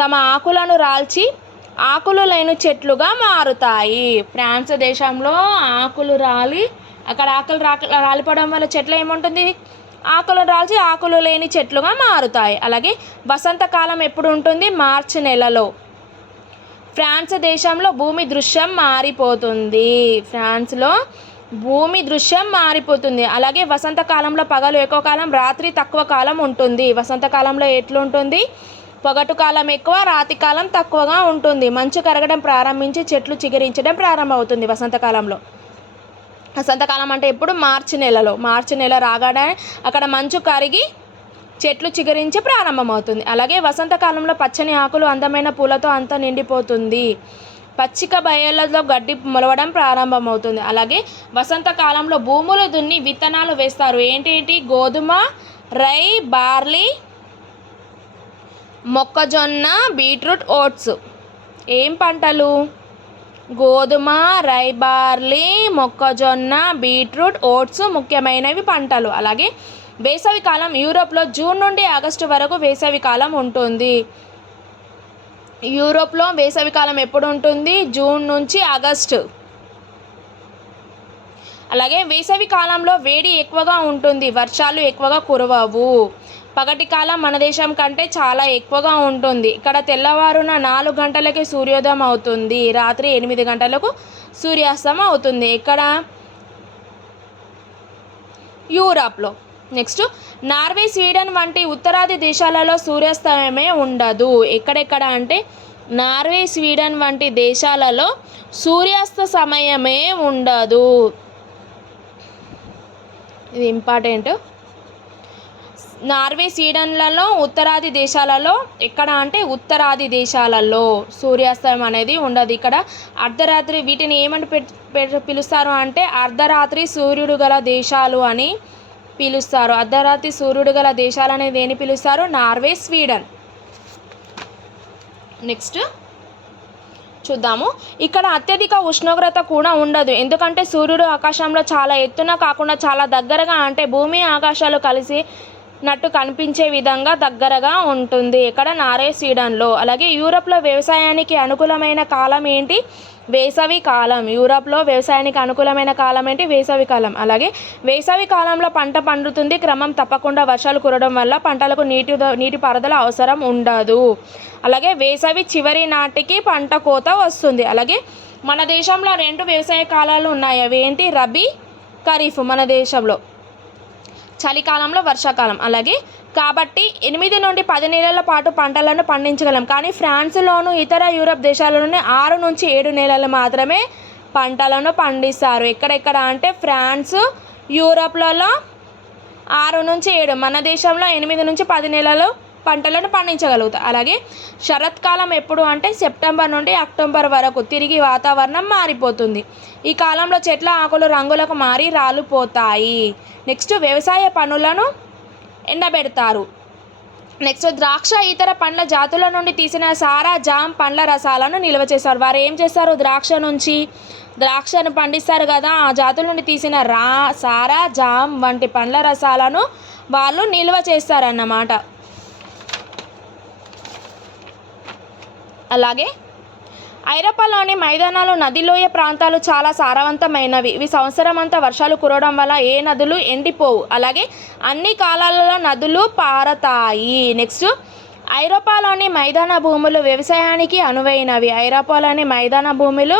తమ ఆకులను రాల్చి ఆకులు లేని చెట్లుగా మారుతాయి. ఫ్రాన్స్ దేశంలో ఆకులు రాలి అక్కడ ఆకులు రాలిపోవడం వల్ల చెట్లు ఏముంటుంది, ఆకులు రాల్చి ఆకులు లేని చెట్లుగా మారుతాయి. అలాగే వసంతకాలం ఎప్పుడు ఉంటుంది, మార్చి నెలలో. ఫ్రాన్స్ దేశంలో భూమి దృశ్యం మారిపోతుంది. ఫ్రాన్స్లో భూమి దృశ్యం మారిపోతుంది. అలాగే వసంతకాలంలో పగలు ఎక్కువ కాలం, రాత్రి తక్కువ కాలం ఉంటుంది. వసంతకాలంలో ఎట్లుంటుంది, పగటి కాలం ఎక్కువ, రాత్రి కాలం తక్కువగా ఉంటుంది. మంచు కరగడం ప్రారంభించి చెట్లు చిగురించడం ప్రారంభమవుతుంది వసంతకాలంలో. వసంతకాలం అంటే ఎప్పుడు, మార్చి నెలలో. మార్చి నెల రాగానే అక్కడ మంచు కరిగి చెట్లు చిగురించి ప్రారంభమవుతుంది. అలాగే వసంతకాలంలో పచ్చని ఆకులు అందమైన పూలతో అంతా నిండిపోతుంది. పచ్చిక బయళ్ళలో గడ్డి మొలవడం ప్రారంభమవుతుంది. అలాగే వసంతకాలంలో భూములు దున్ని విత్తనాలు వేస్తారు. ఏంటి, గోధుమ, రై, బార్లీ, మొక్కజొన్న, బీట్రూట్, ఓట్స్. ఏం పంటలు, గోధుమ, రై, బార్లీ, మొక్కజొన్న, బీట్రూట్, ఓట్స్ ముఖ్యమైనవి పంటలు. అలాగే వేసవికాలం యూరోప్లో జూన్ నుండి ఆగస్టు వరకు వేసవికాలం ఉంటుంది. యూరోప్లో వేసవికాలం ఎప్పుడు ఉంటుంది, జూన్ నుంచి ఆగస్టు. అలాగే వేసవి కాలంలో వేడి ఎక్కువగా ఉంటుంది, వర్షాలు ఎక్కువగా కురవవు. పగటి కాలం మన దేశం కంటే చాలా ఎక్కువగా ఉంటుంది. ఇక్కడ తెల్లవారున 4 గంటలకే సూర్యోదయం అవుతుంది, రాత్రి 8 గంటలకు సూర్యాస్తమయం అవుతుంది. ఇక్కడ యూరోప్లో. నెక్స్ట్ నార్వే, స్వీడన్ వంటి ఉత్తరాది దేశాలలో సూర్యాస్తమయమే ఉండదు. ఎక్కడెక్కడ అంటే నార్వే, స్వీడన్ వంటి దేశాలలో సూర్యాస్త సమయమే ఉండదు. ఇది ఇంపార్టెంట్. నార్వే, స్వీడన్లలో ఉత్తరాది దేశాలలో, ఎక్కడ అంటే ఉత్తరాది దేశాలలో సూర్యాస్తమయం అనేది ఉండదు. ఇక్కడ అర్ధరాత్రి, వీటిని ఏమని పిలుస్తారు అంటే అర్ధరాత్రి సూర్యుడు గల దేశాలు అని పిలుస్తారు. అర్ధరాత్రి సూర్యుడు గల దేశాలు అనేది దేని పిలుస్తారు, నార్వే, స్వీడన్. నెక్స్ట్ చూద్దాము. ఇక్కడ అత్యధిక ఉష్ణోగ్రత కూడా ఉండదు, ఎందుకంటే సూర్యుడు ఆకాశంలో చాలా ఎత్తున కాకుండా చాలా దగ్గరగా, అంటే భూమి ఆకాశాలు కలిసినట్టు కనిపించే విధంగా దగ్గరగా ఉంటుంది. ఇక్కడ నార్వే, స్వీడన్లో. అలాగే యూరోప్లో వ్యవసాయానికి అనుకూలమైన కాలం ఏంటి, వేసవి కాలం. యూరోప్లో వ్యవసాయానికి అనుకూలమైన కాలం ఏంటి, వేసవి కాలం. అలాగే వేసవి కాలంలో పంట పండుతుంది, క్రమం తప్పకుండా వర్షాలు కురవడం వల్ల పంటలకు నీటి పారుదల అవసరం ఉండదు. అలాగే వేసవి చివరి నాటికి పంట కోత వస్తుంది. అలాగే మన దేశంలో 2 వ్యవసాయ కాలాలు ఉన్నాయి. అవి ఏంటి, రబీ, ఖరీఫ్. మన దేశంలో చలికాలంలో, వర్షాకాలం. అలాగే కాబట్టి 8 నుండి 10 నెలల పాటు పంటలను పండించగలం. కానీ ఫ్రాన్స్లోను ఇతర యూరప్ దేశాలలోనే 6 నుంచి 7 నెలలు మాత్రమే పంటలను పండిస్తారు. ఎక్కడెక్కడ అంటే ఫ్రాన్స్, యూరప్లలో 6 నుంచి 7, మన దేశంలో 8 నుంచి 10 నెలలు పంటలను పండించగలుగుతారు. అలాగే శరత్కాలం ఎప్పుడు అంటే సెప్టెంబర్ నుండి అక్టోబర్ వరకు. తిరిగి వాతావరణం మారిపోతుంది. ఈ కాలంలో చెట్ల ఆకులు రంగులకు మారి రాలిపోతాయి. నెక్స్ట్ వ్యవసాయ పనులను ఎండబెడతారు. నెక్స్ట్ ద్రాక్ష, ఇతర పండ్ల జాతుల నుండి తీసిన సారా, జామ్ పండ్ల రసాలను నిల్వ చేస్తారు. వారు ఏం చేస్తారు, ద్రాక్షను పండిస్తారు కదా, ఆ జాతుల నుండి తీసిన సారా, జామ్ వంటి పండ్ల రసాలను వాళ్ళు నిల్వ చేస్తారన్నమాట. అలాగే ఐరోపాలోని మైదానాలు, నదిలోయ ప్రాంతాలు చాలా సారవంతమైనవి. ఇవి సంవత్సరం అంతా వర్షాలు కురవడం వల్ల ఏ నదులు ఎండిపోవు. అలాగే అన్ని కాలాలలో నదులు పారతాయి. నెక్స్ట్ ఐరోపాలోని మైదాన భూములు వ్యవసాయానికి అనువైనవి. ఐరోపాలోని మైదాన భూములు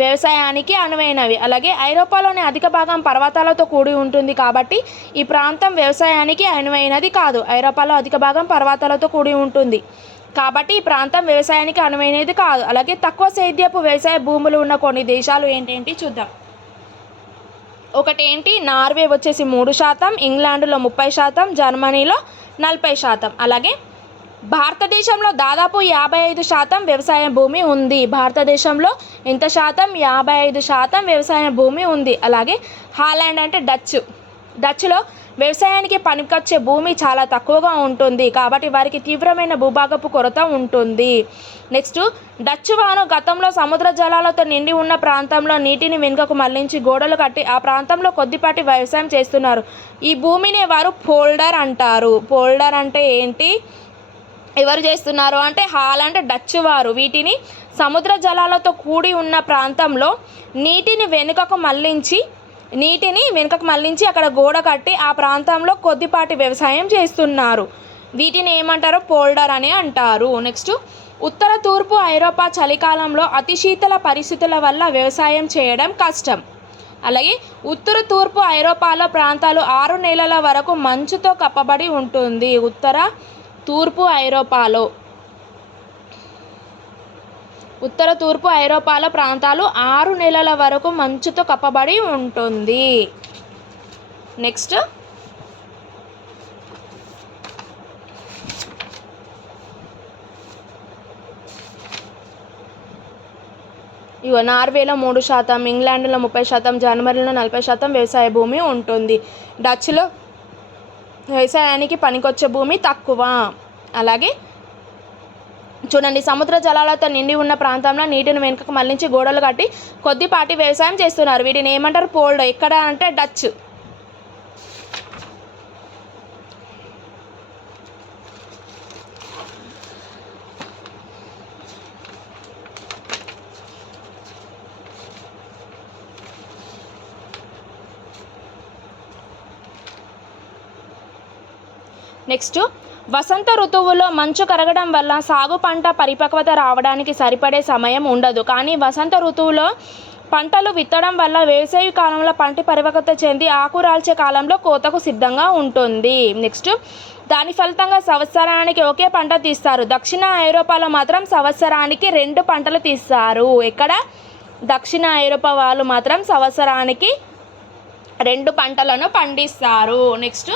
వ్యవసాయానికి అనువైనవి. అలాగే ఐరోపాలోని అధిక భాగం పర్వతాలతో కూడి ఉంటుంది కాబట్టి ఈ ప్రాంతం వ్యవసాయానికి అనువైనది కాదు. ఐరోపాలో అధిక భాగం పర్వతాలతో కూడి ఉంటుంది కాబట్టి ఈ ప్రాంతం వ్యవసాయానికి అనువైనది కాదు. అలాగే తక్కువ సేద్యపు వ్యవసాయ భూములు ఉన్న కొన్ని దేశాలు ఏంటేంటి చూద్దాం. ఒకటేంటి నార్వే వచ్చేసి 3%, ఇంగ్లాండ్లో 30%, జర్మనీలో 40%. అలాగే భారతదేశంలో దాదాపు 55% వ్యవసాయ భూమి ఉంది. భారతదేశంలో ఎంత శాతం? 55% వ్యవసాయ భూమి ఉంది. అలాగే హాలాండ్ అంటే డచ్లో వ్యవసాయానికి పనికొచ్చే భూమి చాలా తక్కువగా ఉంటుంది కాబట్టి వారికి తీవ్రమైన భూభాగపు కొరత ఉంటుంది. నెక్స్ట్, డచ్ వారు గతంలో సముద్ర జలాలతో నిండి ఉన్న ప్రాంతంలో నీటిని వెనుకకు మళ్లించి గోడలు కట్టి ఆ ప్రాంతంలో కొద్దిపాటి వ్యవసాయం చేస్తున్నారు. ఈ భూమిని వారు పోల్డర్ అంటారు. పోల్డర్ అంటే ఏంటి? ఎవరు చేస్తున్నారు అంటే హాలాండ్ డచ్ వారు వీటిని సముద్ర జలాలతో కూడి ఉన్న ప్రాంతంలో నీటిని వెనుకకు మళ్లించి అక్కడ గోడ కట్టి ఆ ప్రాంతంలో కొద్దిపాటి వ్యవసాయం చేస్తున్నారు. వీటిని ఏమంటారు? పోల్డర్ అని అంటారు. నెక్స్ట్, ఉత్తర తూర్పు ఐరోపా చలికాలంలో అతి శీతల పరిస్థితుల వల్ల వ్యవసాయం చేయడం కష్టం. అలాగే ఉత్తర తూర్పు ఐరోపాలో ప్రాంతాలు 6 నెలల వరకు మంచుతో కప్పబడి ఉంటుంది. ఉత్తర తూర్పు ఐరోపాలో ప్రాంతాలు 6 నెలల వరకు మంచుతో కప్పబడి ఉంటుంది. నెక్స్ట్, నార్వేలో 3%, ఇంగ్లాండ్లో 30%, జర్మనీలో 40% వ్యవసాయ భూమి ఉంటుంది. డచ్లో వ్యవసాయానికి పనికొచ్చే భూమి తక్కువ. అలాగే చూడండి, సముద్ర జలాలతో నిండి ఉన్న ప్రాంతంలో నీటిని వెనుకకు మళ్లించి గోడలు కట్టి కొద్దిపాటి వ్యవసాయం చేస్తున్నారు. వీటిని ఏమంటారు? పోల్డర్. ఎక్కడ అంటే డచ్. నెక్స్ట్, వసంత ఋతువులో మంచు కరగడం వల్ల సాగు పంట పరిపక్వత రావడానికి సరిపడే సమయం ఉండదు. కానీ వసంత ఋతువులో పంటలు విత్తడం వల్ల వేసవి కాలంలో పంట పరిపక్వత చెంది ఆకురాల్చే కాలంలో కోతకు సిద్ధంగా ఉంటుంది. నెక్స్ట్, దాని ఫలితంగా సంవత్సరానికి ఒకే పంట తీస్తారు. దక్షిణ ఐరోపాలో మాత్రం సంవత్సరానికి 2 పంటలు తీస్తారు. ఎక్కడ? దక్షిణ ఐరోపా వాళ్ళు మాత్రం సంవత్సరానికి 2 పంటలను పండిస్తారు. నెక్స్ట్,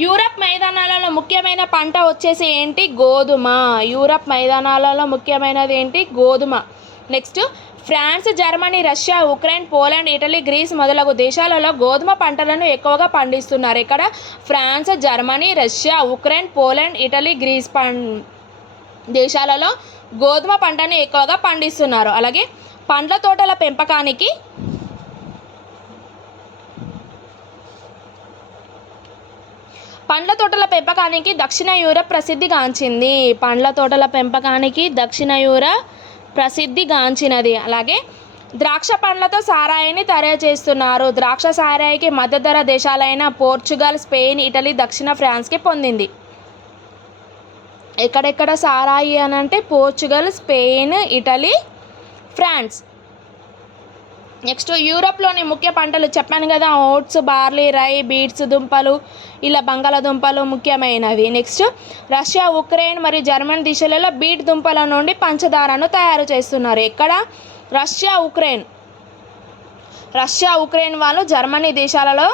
యూరప్ మైదానాలలో ముఖ్యమైన పంట వచ్చేసి ఏంటి? గోధుమ. యూరప్ మైదానాలలో ముఖ్యమైనది ఏంటి? గోధుమ. Next, France, Germany, Russia, Ukraine, Poland, Italy, Greece మొదలగు దేశాలలో గోధుమ పంటలను ఎక్కువగా పండిస్తున్నారు. ఇక్కడ France, Germany, Russia, Ukraine, Poland, Italy, Greece దేశాలలో గోధుమ పంటను ఎక్కువగా పండిస్తున్నారు. అలాగే పండ్ల తోటల పెంపకానికి దక్షిణ యూరప్ ప్రసిద్ధిగాంచినది. అలాగే ద్రాక్ష పండ్లతో సారాయిని తయారు చేస్తున్నారు. ద్రాక్ష సారాయికి మధ్యధర దేశాలైన పోర్చుగల్, స్పెయిన్, ఇటలీ, దక్షిణ ఫ్రాన్స్కి పొందింది. ఎక్కడెక్కడ సారాయి అని అంటే Portugal, Spain, Italy, France. Next, యూరప్లోని ముఖ్య పంటలు చెప్పాను కదా, ఓట్స్, బార్లీ, రై, బీట్స్, దుంపలు, ఇలా బంగాళదుంపలు ముఖ్యమైనవి. నెక్స్ట్, రష్యా, ఉక్రెయిన్ మరియు జర్మనీ దేశాలలో బీట్ దుంపల నుండి పంచదారను తయారు చేస్తున్నారు. ఎక్కడ? రష్యా, ఉక్రెయిన్ వాళ్ళు జర్మనీ దేశాలలో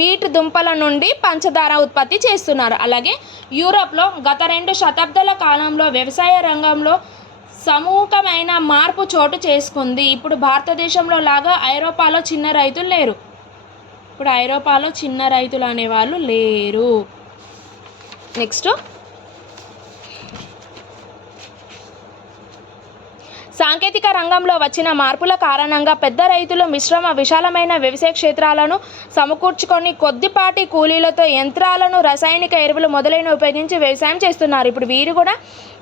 బీట్ దుంపల నుండి పంచదార ఉత్పత్తి చేస్తున్నారు. అలాగే యూరప్లో గత 2 శతాబ్దాల కాలంలో వ్యవసాయ రంగంలో సమూహమైన మార్పు చోటు చేసుకుంది. ఇప్పుడు భారతదేశంలో లాగా ఐరోపాలో చిన్న రైతులు అనేవాళ్ళు లేరు. నెక్స్ట్, సాంకేతిక రంగంలో వచ్చిన మార్పుల కారణంగా పెద్ద రైతులు విశాలమైన వ్యవసాయ క్షేత్రాలను సమకూర్చుకొని కొద్దిపాటి కూలీలతో యంత్రాలను, రసాయనిక ఎరువులు మొదలైనవి ఉపయోగించి వ్యవసాయం చేస్తున్నారు. ఇప్పుడు వీరు కూడా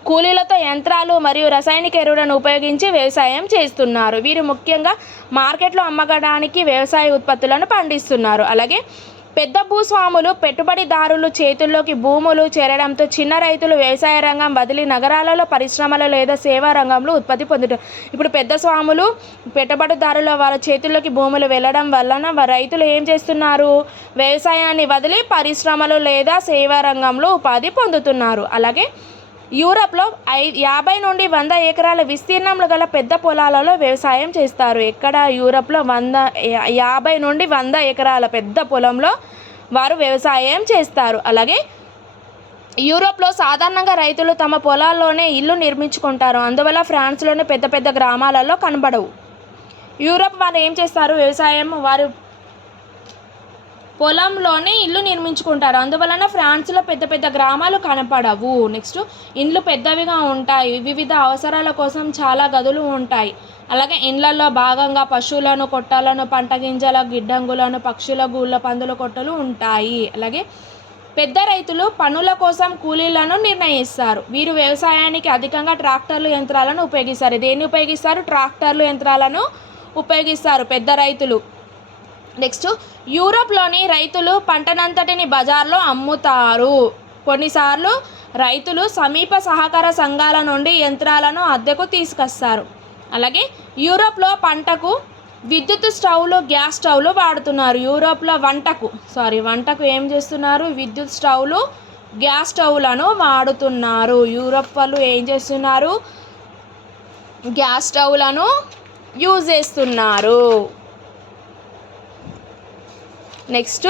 కూలీలతో యంత్రాలు మరియు రసాయనిక ఎరువులను ఉపయోగించి వ్యవసాయం చేస్తున్నారు. వీరు ముఖ్యంగా మార్కెట్లో అమ్మడానికి వ్యవసాయ ఉత్పత్తులను పండిస్తున్నారు. అలాగే పెద్ద భూస్వాములు పెట్టుబడిదారులు చేతుల్లోకి భూములు చేరడంతో చిన్న రైతులు వ్యవసాయ రంగం వదిలి నగరాలలో పరిశ్రమలు లేదా సేవా రంగంలో ఉత్పత్తి పొందుతారు. ఇప్పుడు పెద్ద స్వాములు పెట్టుబడిదారుల వాళ్ళ చేతుల్లోకి భూములు వెళ్ళడం వలన రైతులు ఏం చేస్తున్నారు, వ్యవసాయాన్ని వదిలి పరిశ్రమలు లేదా సేవా రంగంలో ఉపాధి పొందుతున్నారు. అలాగే యూరప్లో 50 నుండి 100 ఎకరాల విస్తీర్ణంలో గల పెద్ద పొలాలలో వ్యవసాయం చేస్తారు. ఎక్కడ యూరప్లో 50 నుండి 100 ఎకరాల పెద్ద పొలంలో వారు వ్యవసాయం చేస్తారు. అలాగే యూరోప్లో సాధారణంగా రైతులు తమ పొలాల్లోనే ఇల్లు నిర్మించుకుంటారు. అందువల్ల ఫ్రాన్స్లోని పెద్ద పెద్ద గ్రామాలలో కనబడవు. యూరోప్ వారు ఏం చేస్తారు, వ్యవసాయం వారు పొలంలోనే ఇల్లు నిర్మించుకుంటారు. అందువలన ఫ్రాన్స్లో పెద్ద పెద్ద గ్రామాలు కనపడవు. నెక్స్ట్, ఇండ్లు పెద్దవిగా ఉంటాయి. వివిధ అవసరాల కోసం చాలా గదులు ఉంటాయి. అలాగే ఇండ్లలో భాగంగా పశువులను, కొట్టాలను, పంట గింజల గిడ్డంగులను, పక్షుల గూళ్ళ, పందుల కొట్టలు ఉంటాయి. అలాగే పెద్ద రైతులు పనుల కోసం కూలీలను నిర్ణయిస్తారు. వీరు వ్యవసాయానికి అధికంగా ట్రాక్టర్లు, యంత్రాలను ఉపయోగిస్తారు. దేన్ని ఉపయోగిస్తారు, ట్రాక్టర్లు, యంత్రాలను ఉపయోగిస్తారు పెద్ద రైతులు. నెక్స్ట్, యూరోప్లోని రైతులు పంటనంతటిని బజార్లో అమ్ముతారు. కొన్నిసార్లు రైతులు సమీప సహకార సంఘాల నుండి యంత్రాలను అద్దెకు తీసుకొస్తారు. అలాగే యూరోప్లో పంటకు విద్యుత్ స్టవ్లు, గ్యాస్ స్టవ్లు వాడుతున్నారు. యూరోప్లో వంటకు ఏం చేస్తున్నారు, విద్యుత్ స్టవ్లు, గ్యాస్ స్టవ్లను వాడుతున్నారు. యూరోప్ వాళ్ళు ఏం చేస్తున్నారు, గ్యాస్ స్టవ్లను యూజ్ చేస్తున్నారు. నెక్స్ట్,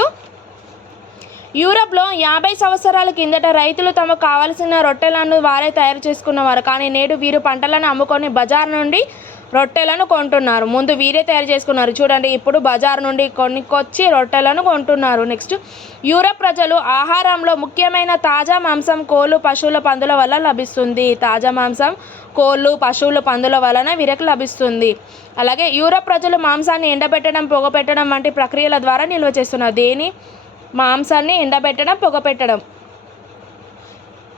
యూరప్లో 50 సంవత్సరాల కిందట రైతులు తమకు కావలసిన రొట్టెలను వారే తయారు చేసుకున్నవారు. కానీ నేడు వీరు పంటలను అమ్ముకొని బజార్ నుండి రొట్టెలను కొంటున్నారు. ముందు వీరే తయారు చేసుకున్నారు, చూడండి ఇప్పుడు బజార్ నుండి కొనుక్కొచ్చి రొట్టెలను కొంటున్నారు. నెక్స్ట్, యూరప్ ప్రజలు ఆహారంలో ముఖ్యమైన తాజా మాంసం కోళ్ళు, పశువుల, పందుల వల్ల లభిస్తుంది. తాజా మాంసం కోళ్ళు, పశువుల, పందుల వలన వీరికి లభిస్తుంది. అలాగే యూరప్ ప్రజలు మాంసాన్ని ఎండబెట్టడం, పొగపెట్టడం వంటి ప్రక్రియల ద్వారా నిల్వ చేస్తున్నారు. దేని, మాంసాన్ని ఎండబెట్టడం, పొగపెట్టడం.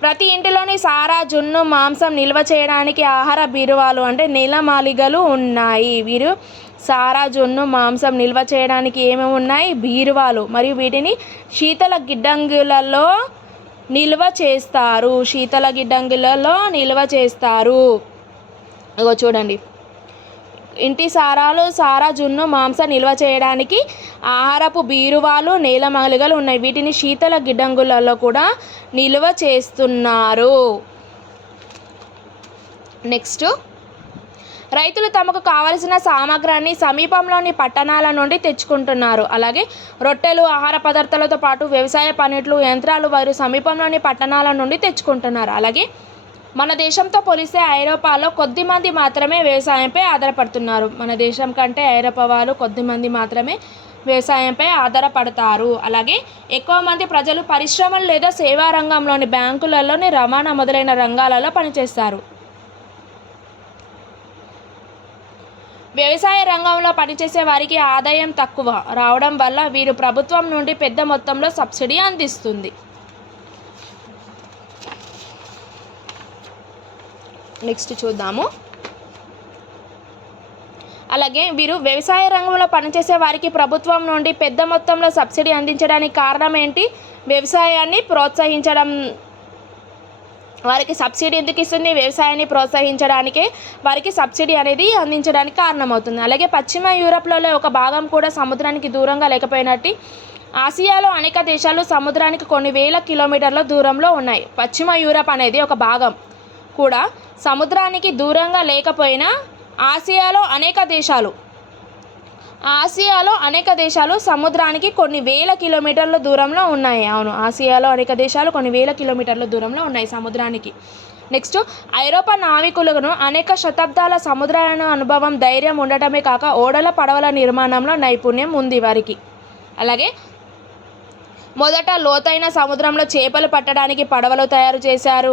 ప్రతి ఇంటిలోని సారా, జున్ను, మాంసం నిల్వ చేయడానికి ఆహార బీరువాలు అంటే నేలమాళిగలు ఉన్నాయి. వీరు సారా, జున్ను, మాంసం నిల్వ చేయడానికి ఏమేమి ఉన్నాయి, బీరువాలు, మరియు వీటిని శీతల గిడ్డంగులలో నిల్వ చేస్తారు. ఇగో చూడండి, ఇంటి సారా, జున్ను, మాంసం నిల్వ చేయడానికి ఆహారపు బీరువాలు, నేలమాళిగలు ఉన్నాయి. వీటిని శీతల గిడ్డంగులలో కూడా నిల్వ చేస్తున్నారు. నెక్స్ట్, రైతులు తమకు కావలసిన సామాగ్రిని సమీపంలోని పట్టణాల నుండి తెచ్చుకుంటున్నారు. అలాగే రొట్టెలు, ఆహార పదార్థాలతో పాటు వ్యవసాయ పనిముట్లు, యంత్రాలు వారు సమీపంలోని పట్టణాల నుండి తెచ్చుకుంటున్నారు. అలాగే మన దేశంతో పోలిస్తే ఐరోపాలో కొద్దిమంది మాత్రమే వ్యవసాయంపై ఆధారపడుతున్నారు. మన దేశం కంటే ఐరోపా వాళ్ళు కొద్దిమంది మాత్రమే వ్యవసాయంపై ఆధారపడతారు. అలాగే ఎక్కువ మంది ప్రజలు పరిశ్రమలు లేదా సేవా రంగంలోని బ్యాంకులలోని రవాణా మొదలైన రంగాలలో పనిచేస్తారు. వ్యవసాయ రంగంలో పనిచేసే వారికి ఆదాయం తక్కువ రావడం వల్ల వీరు ప్రభుత్వం నుండి పెద్ద మొత్తంలో సబ్సిడీ అందిస్తుంది. నెక్స్ట్ చూద్దాము. అలాగే వీరు వ్యవసాయ రంగంలో పనిచేసే వారికి ప్రభుత్వం నుండి పెద్ద మొత్తంలో సబ్సిడీ అందించడానికి కారణం ఏంటి, వ్యవసాయాన్ని ప్రోత్సహించడం. వారికి సబ్సిడీ ఎందుకు ఇస్తుంది, వ్యవసాయాన్ని ప్రోత్సహించడానికే వారికి సబ్సిడీ అనేది అందించడానికి కారణమవుతుంది. అలాగే పశ్చిమ యూరప్లలో ఒక భాగం కూడా సముద్రానికి దూరంగా లేకపోయినట్టు ఆసియాలో అనేక దేశాలు సముద్రానికి కొన్ని వేల కిలోమీటర్ల దూరంలో ఉన్నాయి. పశ్చిమ యూరప్ అనేది ఒక భాగం కూడా సముద్రానికి దూరంగా లేకపోయినా ఆసియాలో అనేక దేశాలు సముద్రానికి కొన్ని వేల కిలోమీటర్ల దూరంలో ఉన్నాయి. అవును, ఆసియాలో అనేక దేశాలు కొన్ని వేల కిలోమీటర్ల దూరంలో ఉన్నాయి సముద్రానికి. నెక్స్ట్, ఐరోపా నావికులను అనేక శతాబ్దాల సముద్రాలను అనుభవం, ధైర్యం ఉండటమే కాక ఓడల, పడవల నిర్మాణంలో నైపుణ్యం ఉంది వారికి. అలాగే మొదట లోతైన సముద్రంలో చేపలు పట్టడానికి పడవలు తయారు చేశారు.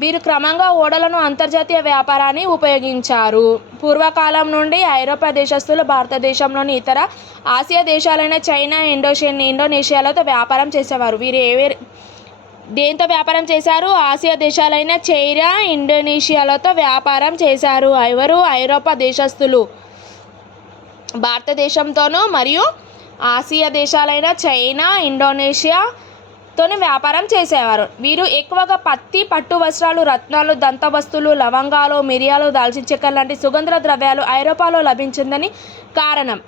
వీరు క్రమంగా ఓడలను అంతర్జాతీయ వ్యాపారాన్ని ఉపయోగించారు. పూర్వకాలం నుండి ఐరోపా దేశస్తులు భారతదేశంలోని ఇతర ఆసియా దేశాలైన చైనా, ఇండోనేషియాలతో వ్యాపారం చేసేవారు. వీరు దేంతో వ్యాపారం చేశారు, ఆసియా దేశాలైన చైనా, ఇండోనేషియాలతో వ్యాపారం చేశారు. ఎవరు, ఐరోపా దేశస్తులు భారతదేశంతోనూ మరియు ఆసియా దేశాలైన చైనా, ఇండోనేషియాతోని వ్యాపారం చేసేవారు. వీరు ఎక్కువగా పత్తి, పట్టు వస్త్రాలు, రత్నాలు, దంత వస్తువులు, లవంగాలు, మిరియాలు, దాల్చిన చెక్క లాంటి సుగంధ ద్రవ్యాలు ఐరోపాలో లభించిందని కారణం.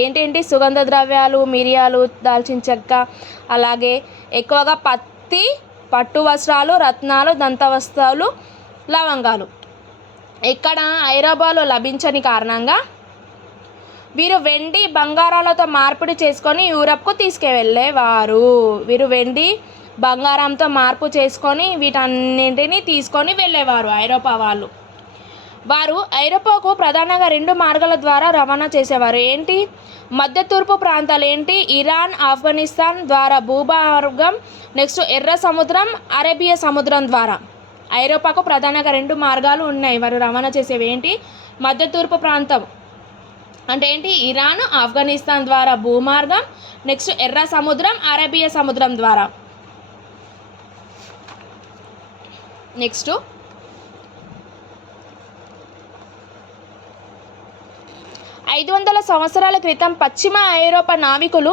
ఏంటేంటి సుగంధ ద్రవ్యాలు, మిరియాలు, దాల్చిన చెక్క, అలాగే ఎక్కువగా పత్తి, పట్టు వస్త్రాలు, రత్నాలు, దంత వస్తువులు, లవంగాలు ఇక్కడ ఐరోపాలో లభించని కారణంగా వీరు వెండి, బంగారాలతో మార్పిడి చేసుకొని యూరప్కు తీసుకువెళ్ళేవారు. వీరు వెండి, బంగారంతో మార్పు చేసుకొని వీటన్నింటినీ తీసుకొని వెళ్ళేవారు ఐరోపా వాళ్ళు. వారు ఐరోపాకు ప్రధానంగా 2 మార్గాల ద్వారా రవాణా చేసేవారు. ఏంటి? మధ్య తూర్పు ప్రాంతాలు ఏంటి? ఇరాన్, ఆఫ్ఘనిస్తాన్ ద్వారా భూమార్గం, నెక్స్ట్ ఎర్ర సముద్రం, అరేబియా సముద్రం ద్వారా. ఐరోపాకు ప్రధానంగా 2 మార్గాలు ఉన్నాయి వారు రవాణా చేసేవి. ఏంటి? మధ్య తూర్పు ప్రాంతం అంటే ఏంటి? ఇరాన్, ఆఫ్ఘనిస్తాన్ ద్వారా భూమార్గం, నెక్స్ట్ ఎర్ర సముద్రం, అరేబియా సముద్రం ద్వారా. నెక్స్ట్ 500 సంవత్సరాల క్రితం పశ్చిమ ఐరోపా నావికులు,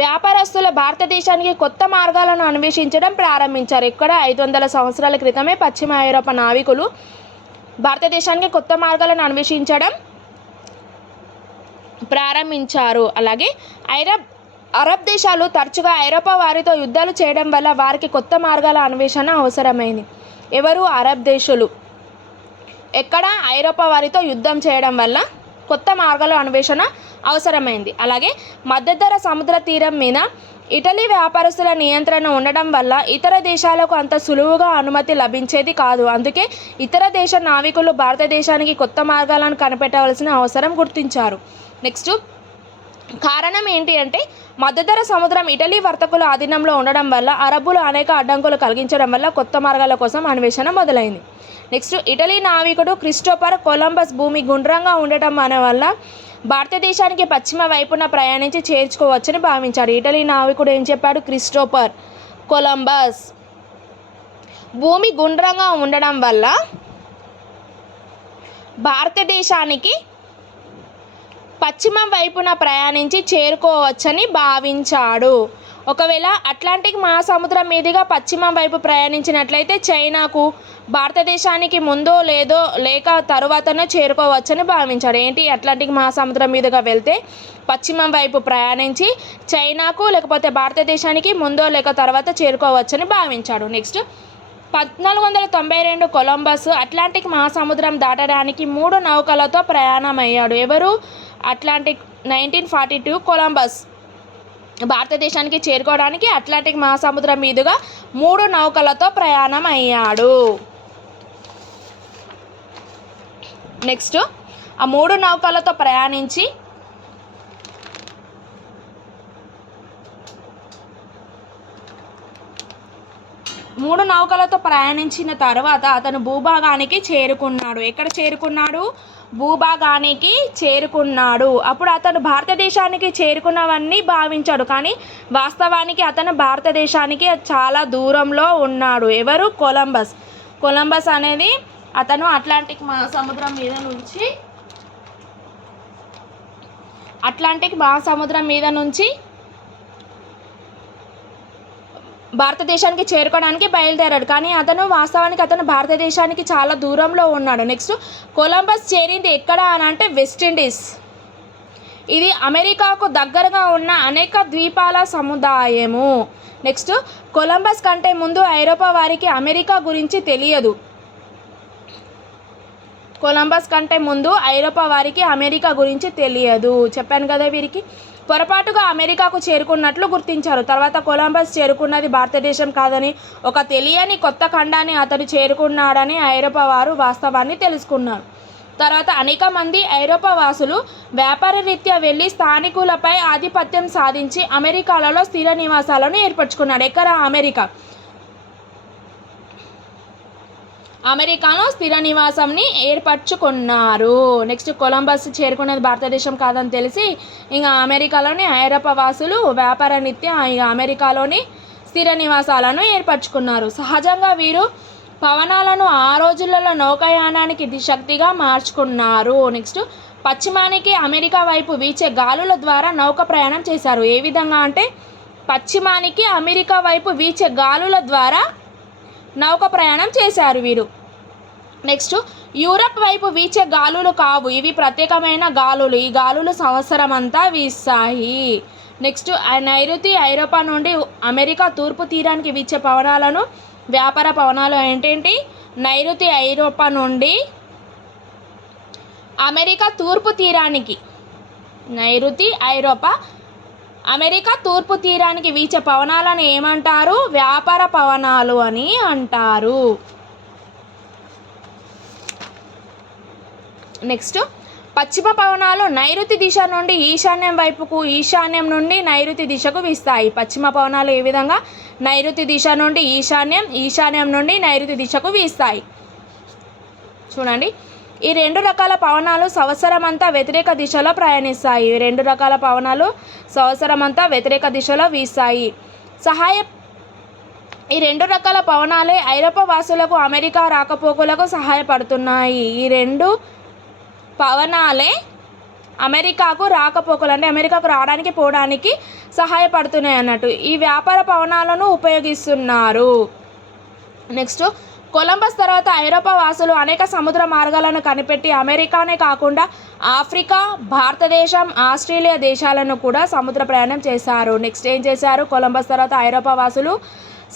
వ్యాపారస్తుల భారతదేశానికి కొత్త మార్గాలను అన్వేషించడం ప్రారంభించారు. ఇక్కడ 500 సంవత్సరాల క్రితమే పశ్చిమ ఐరోపా నావికులు భారతదేశానికి కొత్త మార్గాలను అన్వేషించడం ప్రారంభించారు. అలాగే అరబ్ దేశాలు తరచుగా ఐరోపా వారితో యుద్ధాలు చేయడం వల్ల వారికి కొత్త మార్గాల అన్వేషణ అవసరమైంది. ఎవరు? అరబ్ దేశాలు. ఎక్కడ? ఐరోపా వారితో యుద్ధం చేయడం వల్ల కొత్త మార్గాల అన్వేషణ అవసరమైంది. అలాగే మధ్యధరా సముద్ర తీరం మీద ఇటలీ వ్యాపారస్తుల నియంత్రణ ఉండడం వల్ల ఇతర దేశాలకు అంత సులువుగా అనుమతి లభించేది కాదు. అందుకే ఇతర దేశ నావికులు భారతదేశానికి కొత్త మార్గాలను కనిపెట్టవలసిన అవసరం గుర్తించారు. నెక్స్ట్ కారణం ఏంటి అంటే మధ్యధరా సముద్రం ఇటలీ వర్తకుల ఆధీనంలో ఉండడం వల్ల అరబ్బులు అనేక అడ్డంకులు కలిగించడం వల్ల కొత్త మార్గాల కోసం అన్వేషణ మొదలైంది. నెక్స్ట్ ఇటలీ నావికుడు క్రిస్టోఫర్ కొలంబస్ భూమి గుండ్రంగా ఉండటం వల్ల భారతదేశానికి పశ్చిమ వైపున ప్రయాణించి చేర్చుకోవచ్చని భావించాడు. ఇటలీ నావికుడు ఏం చెప్పాడు? క్రిస్టోఫర్ కొలంబస్ భూమి గుండ్రంగా ఉండడం వల్ల భారతదేశానికి పశ్చిమ వైపున ప్రయాణించి చేరుకోవచ్చని భావించాడు. ఒకవేళ అట్లాంటిక్ మహాసముద్రం మీదుగా పశ్చిమ వైపు ప్రయాణించినట్లయితే చైనాకు భారతదేశానికి ముందో లేదో లేక తరువాతనో చేరుకోవచ్చని భావించాడు. ఏంటి? అట్లాంటిక్ మహాసముద్రం మీదుగా వెళ్తే పశ్చిమ వైపు ప్రయాణించి చైనాకు లేకపోతే భారతదేశానికి ముందో లేక తర్వాత చేరుకోవచ్చని భావించాడు. నెక్స్ట్ 1492 కొలంబస్ అట్లాంటిక్ మహాసముద్రం దాటడానికి 3 నౌకలతో ప్రయాణమయ్యాడు. ఎవరు? అట్లాంటిక్ 1942 కొలంబస్ భారతదేశానికి చేరుకోవడానికి అట్లాంటిక్ మహాసముద్రం మీదుగా 3 నౌకలతో ప్రయాణం అయ్యాడు. నెక్స్ట్ ఆ 3 నౌకలతో ప్రయాణించి ప్రయాణించిన తర్వాత అతను భూభాగానికి చేరుకున్నాడు. ఎక్కడ చేరుకున్నాడు? భూభాగానికి చేరుకున్నాడు. అప్పుడు అతను భారతదేశానికి చేరుకున్నవన్నీ భావించాడు, కానీ వాస్తవానికి అతను భారతదేశానికి చాలా దూరంలో ఉన్నాడు. ఎవరు? కొలంబస్ అనేది అతను అట్లాంటిక్ మహాసముద్రం మీద నుంచి భారతదేశానికి చేరుకోవడానికి బయలుదేరాడు, కానీ వాస్తవానికి అతను భారతదేశానికి చాలా దూరంలో ఉన్నాడు. నెక్స్ట్ కొలంబస్ చేరింది ఎక్కడ అని అంటే వెస్టిండీస్. ఇది అమెరికాకు దగ్గరగా ఉన్న అనేక ద్వీపాల సముదాయము. నెక్స్ట్ కొలంబస్ కంటే ముందు ఐరోపా వారికి అమెరికా గురించి తెలియదు. చెప్పాను కదా, వీరికి పొరపాటుగా అమెరికాకు చేరుకున్నట్లు గుర్తించారు. తర్వాత కొలంబస్ చేరుకున్నది భారతదేశం కాదని, ఒక తెలియని కొత్త ఖండాన్ని అతను చేరుకున్నాడని ఐరోపా వారు వాస్తవాన్ని తెలుసుకున్నారు. తర్వాత అనేక మంది ఐరోపా వాసులు వ్యాపార రీత్యా వెళ్ళి స్థానికులపై ఆధిపత్యం సాధించి అమెరికాలలో స్థిర నివాసాలను ఏర్పరచుకున్నాడు. ఎక్కడ? అమెరికాలో స్థిర నివాసంని ఏర్పరచుకున్నారు. నెక్స్ట్ కొలంబస్ చేరుకునేది భారతదేశం కాదని తెలిసి ఇంకా అమెరికాలోని ఐరోపా వాసులు వ్యాపార రీత్యా అమెరికాలోని స్థిర నివాసాలను ఏర్పరచుకున్నారు. సహజంగా వీరు పవనాలను ఆ రోజులలో నౌకాయానానికి శక్తిగా మార్చుకున్నారు. నెక్స్ట్ పశ్చిమానికి అమెరికా వైపు వీచే గాలుల ద్వారా నౌక ప్రయాణం చేశారు. ఏ విధంగా అంటే పశ్చిమానికి అమెరికా వైపు వీచే గాలుల ద్వారా నౌక ప్రయాణం చేశారు వీరు. నెక్స్ట్ యూరప్ వైపు వీచే గాలులు కావు, ఇవి ప్రత్యేకమైన గాలులు. ఈ గాలులు సంవత్సరం అంతా వీస్తాయి. నెక్స్ట్ నైరుతి ఐరోపా నుండి అమెరికా తూర్పు తీరానికి వీచే పవనాలను వ్యాపార పవనాలు ఏంటేంటి? నైరుతి ఐరోపా నుండి అమెరికా తూర్పు తీరానికి, నైరుతి ఐరోపా అమెరికా తూర్పు తీరానికి వీచే పవనాలను ఏమంటారు? వ్యాపార పవనాలు అని అంటారు. నెక్స్ట్ పశ్చిమ పవనాలు నైరుతి దిశ నుండి ఈశాన్యం వైపుకు, ఈశాన్యం నుండి నైరుతి దిశకు వీస్తాయి. పశ్చిమ పవనాలు ఏ విధంగా? నైరుతి దిశ నుండి ఈశాన్యం, ఈశాన్యం నుండి నైరుతి దిశకు వీస్తాయి. చూడండి, ఈ రెండు రకాల పవనాలు సంవత్సరం అంతా వ్యతిరేక దిశలో ప్రయాణిస్తాయి. ఈ రెండు రకాల పవనాలు సంవత్సరం అంతా వ్యతిరేక దిశలో వీస్తాయి. ఈ రెండు రకాల పవనాలే ఐరోపా వాసులకు అమెరికా రాకపోకలకు సహాయపడుతున్నాయి. ఈ రెండు పవనాలే అమెరికాకు రాకపోకలు అంటే అమెరికాకు రావడానికి పోవడానికి సహాయపడుతున్నాయి అన్నట్టు. ఈ వ్యాపార పవనాలను ఉపయోగిస్తున్నారు. నెక్స్ట్ కొలంబస్ తర్వాత ఐరోపా వాసులు అనేక సముద్ర మార్గాలను కనిపెట్టి అమెరికానే కాకుండా ఆఫ్రికా, భారతదేశం, ఆస్ట్రేలియా దేశాలను కూడా సముద్ర ప్రయాణం చేశారు. నెక్స్ట్ ఏం చేశారు? కొలంబస్ తర్వాత ఐరోపా వాసులు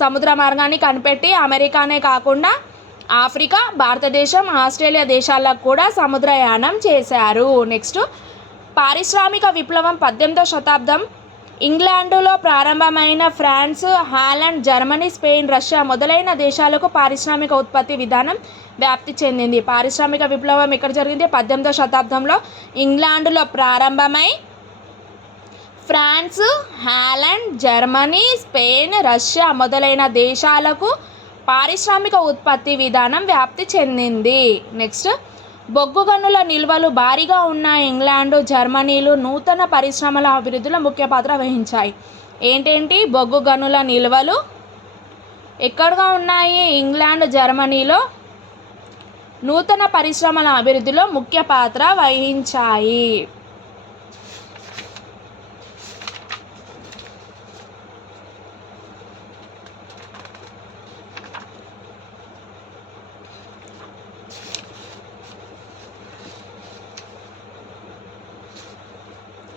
సముద్ర మార్గాన్ని కనిపెట్టి అమెరికానే కాకుండా ఆఫ్రికా, భారతదేశం, ఆస్ట్రేలియా దేశాలకు కూడా సముద్రయానం చేశారు. నెక్స్ట్ పారిశ్రామిక విప్లవం 18వ శతాబ్దం ఇంగ్లాండులో ప్రారంభమైన France, Holland, Germany, Spain, Russia మొదలైన దేశాలకు పారిశ్రామిక ఉత్పత్తి విధానం వ్యాప్తి చెందింది. పారిశ్రామిక విప్లవం ఎక్కడ జరిగింది? 18వ శతాబ్దంలో ఇంగ్లాండులో ప్రారంభమై France, Holland, Germany, Spain, Russia మొదలైన దేశాలకు పారిశ్రామిక ఉత్పత్తి విధానం వ్యాప్తి చెందింది. నెక్స్ట్ బొగ్గు గనుల నిల్వలు భారీగా ఉన్న ఇంగ్లాండు, జర్మనీలు నూతన పరిశ్రమల అభివృద్ధిలో ముఖ్య పాత్ర వహించాయి. ఏంటేంటి? బొగ్గు గనుల నిల్వలు ఎక్కడగా ఉన్నాయి? ఇంగ్లాండ్, జర్మనీలో నూతన పరిశ్రమల అభివృద్ధిలో ముఖ్య పాత్ర వహించాయి.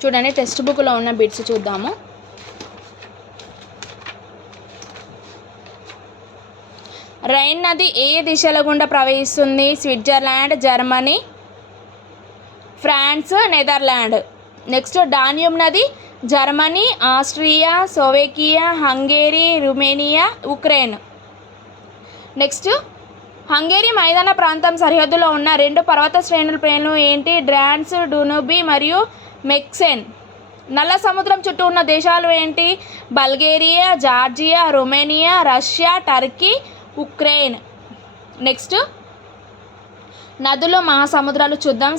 చూడండి, టెక్స్ట్ బుక్లో ఉన్న బిట్స్ చూద్దాము. రైన్ నది ఏ దిశల గుండా ప్రవహిస్తుంది? Switzerland, Germany, France, Netherland. Next Danube నది Germany, Austria, Slovakia, Hungary, Romania, Ukraine. Next Hungary మైదాన ప్రాంతం సరిహద్దులో ఉన్న రెండు పర్వత శ్రేణులు ఏంటి? డ్రాన్స్, డునుబి మరియు మెక్సెన్. నల్ల సముద్రం చుట్టూ ఉన్న దేశాలు ఏంటి? Bulgaria, Georgia, Romania, Russia, Turkey, Ukraine. Next నదులు, మహాసముద్రాలు చూద్దాం.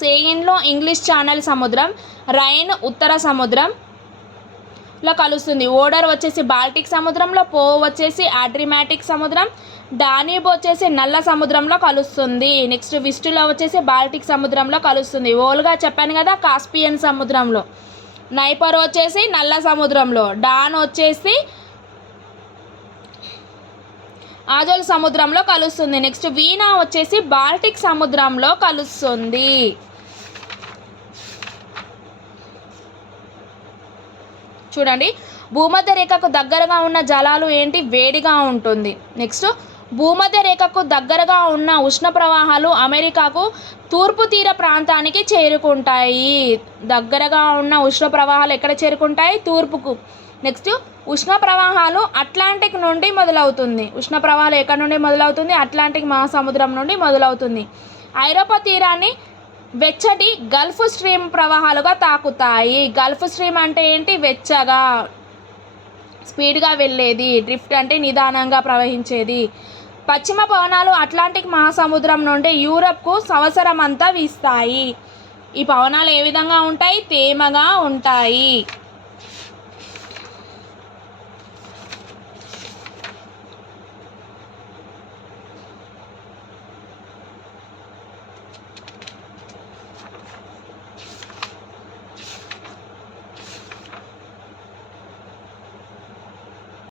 సెయిన్లో ఇంగ్లీష్ ఛానల్ సముద్రం, రైన్ ఉత్తర సముద్రంలో కలుస్తుంది. ఓడర్ వచ్చేసి బాల్టిక్ సముద్రంలో, పో వచ్చేసి అడ్రియాటిక్ సముద్రం, డాన్యూబ్ వచ్చేసి నల్ల సముద్రంలో కలుస్తుంది. నెక్స్ట్ విస్టులా వచ్చేసి బాల్టిక్ సముద్రంలో కలుస్తుంది. ఓల్గా చెప్పాను కదా, కాస్పియన్ సముద్రంలో. నైపర్ వచ్చేసి నల్ల సముద్రంలో, డాన్ వచ్చేసి ఆజోల్ సముద్రంలో కలుస్తుంది. నెక్స్ట్ వీనా వచ్చేసి బాల్టిక్ సముద్రంలో కలుస్తుంది. చూడండి, భూమధ్య రేఖకు దగ్గరగా ఉన్న జలాలు ఏంటి? వేడిగా ఉంటుంది. నెక్స్ట్ భూమధ్య రేఖకు దగ్గరగా ఉన్న ఉష్ణ ప్రవాహాలు అమెరికాకు తూర్పు తీర ప్రాంతానికి చేరుకుంటాయి. దగ్గరగా ఉన్న ఉష్ణ ప్రవాహాలు ఎక్కడ చేరుకుంటాయి? తూర్పుకు. నెక్స్ట్ ఉష్ణ ప్రవాహాలు అట్లాంటిక్ నుండి మొదలవుతుంది. ఉష్ణ ప్రవాహాలు ఎక్కడి నుండి మొదలవుతుంది? అట్లాంటిక్ మహాసముద్రం నుండి మొదలవుతుంది. ఐరోపా తీరాన్ని వెచ్చటి గల్ఫ్ స్ట్రీమ్ ప్రవాహాలుగా తాకుతాయి. గల్ఫ్ స్ట్రీమ్ అంటే ఏంటి? వెచ్చగా, స్పీడ్గా వెళ్ళేది. డ్రిఫ్ట్ అంటే నిదానంగా ప్రవహించేది. పశ్చిమ పవనాలు అట్లాంటిక్ మహాసముద్రం నుండి యూరప్కు సంవత్సరం అంతా వీస్తాయి. ఈ పవనాలు ఏ విధంగా ఉంటాయి? తేమగా ఉంటాయి.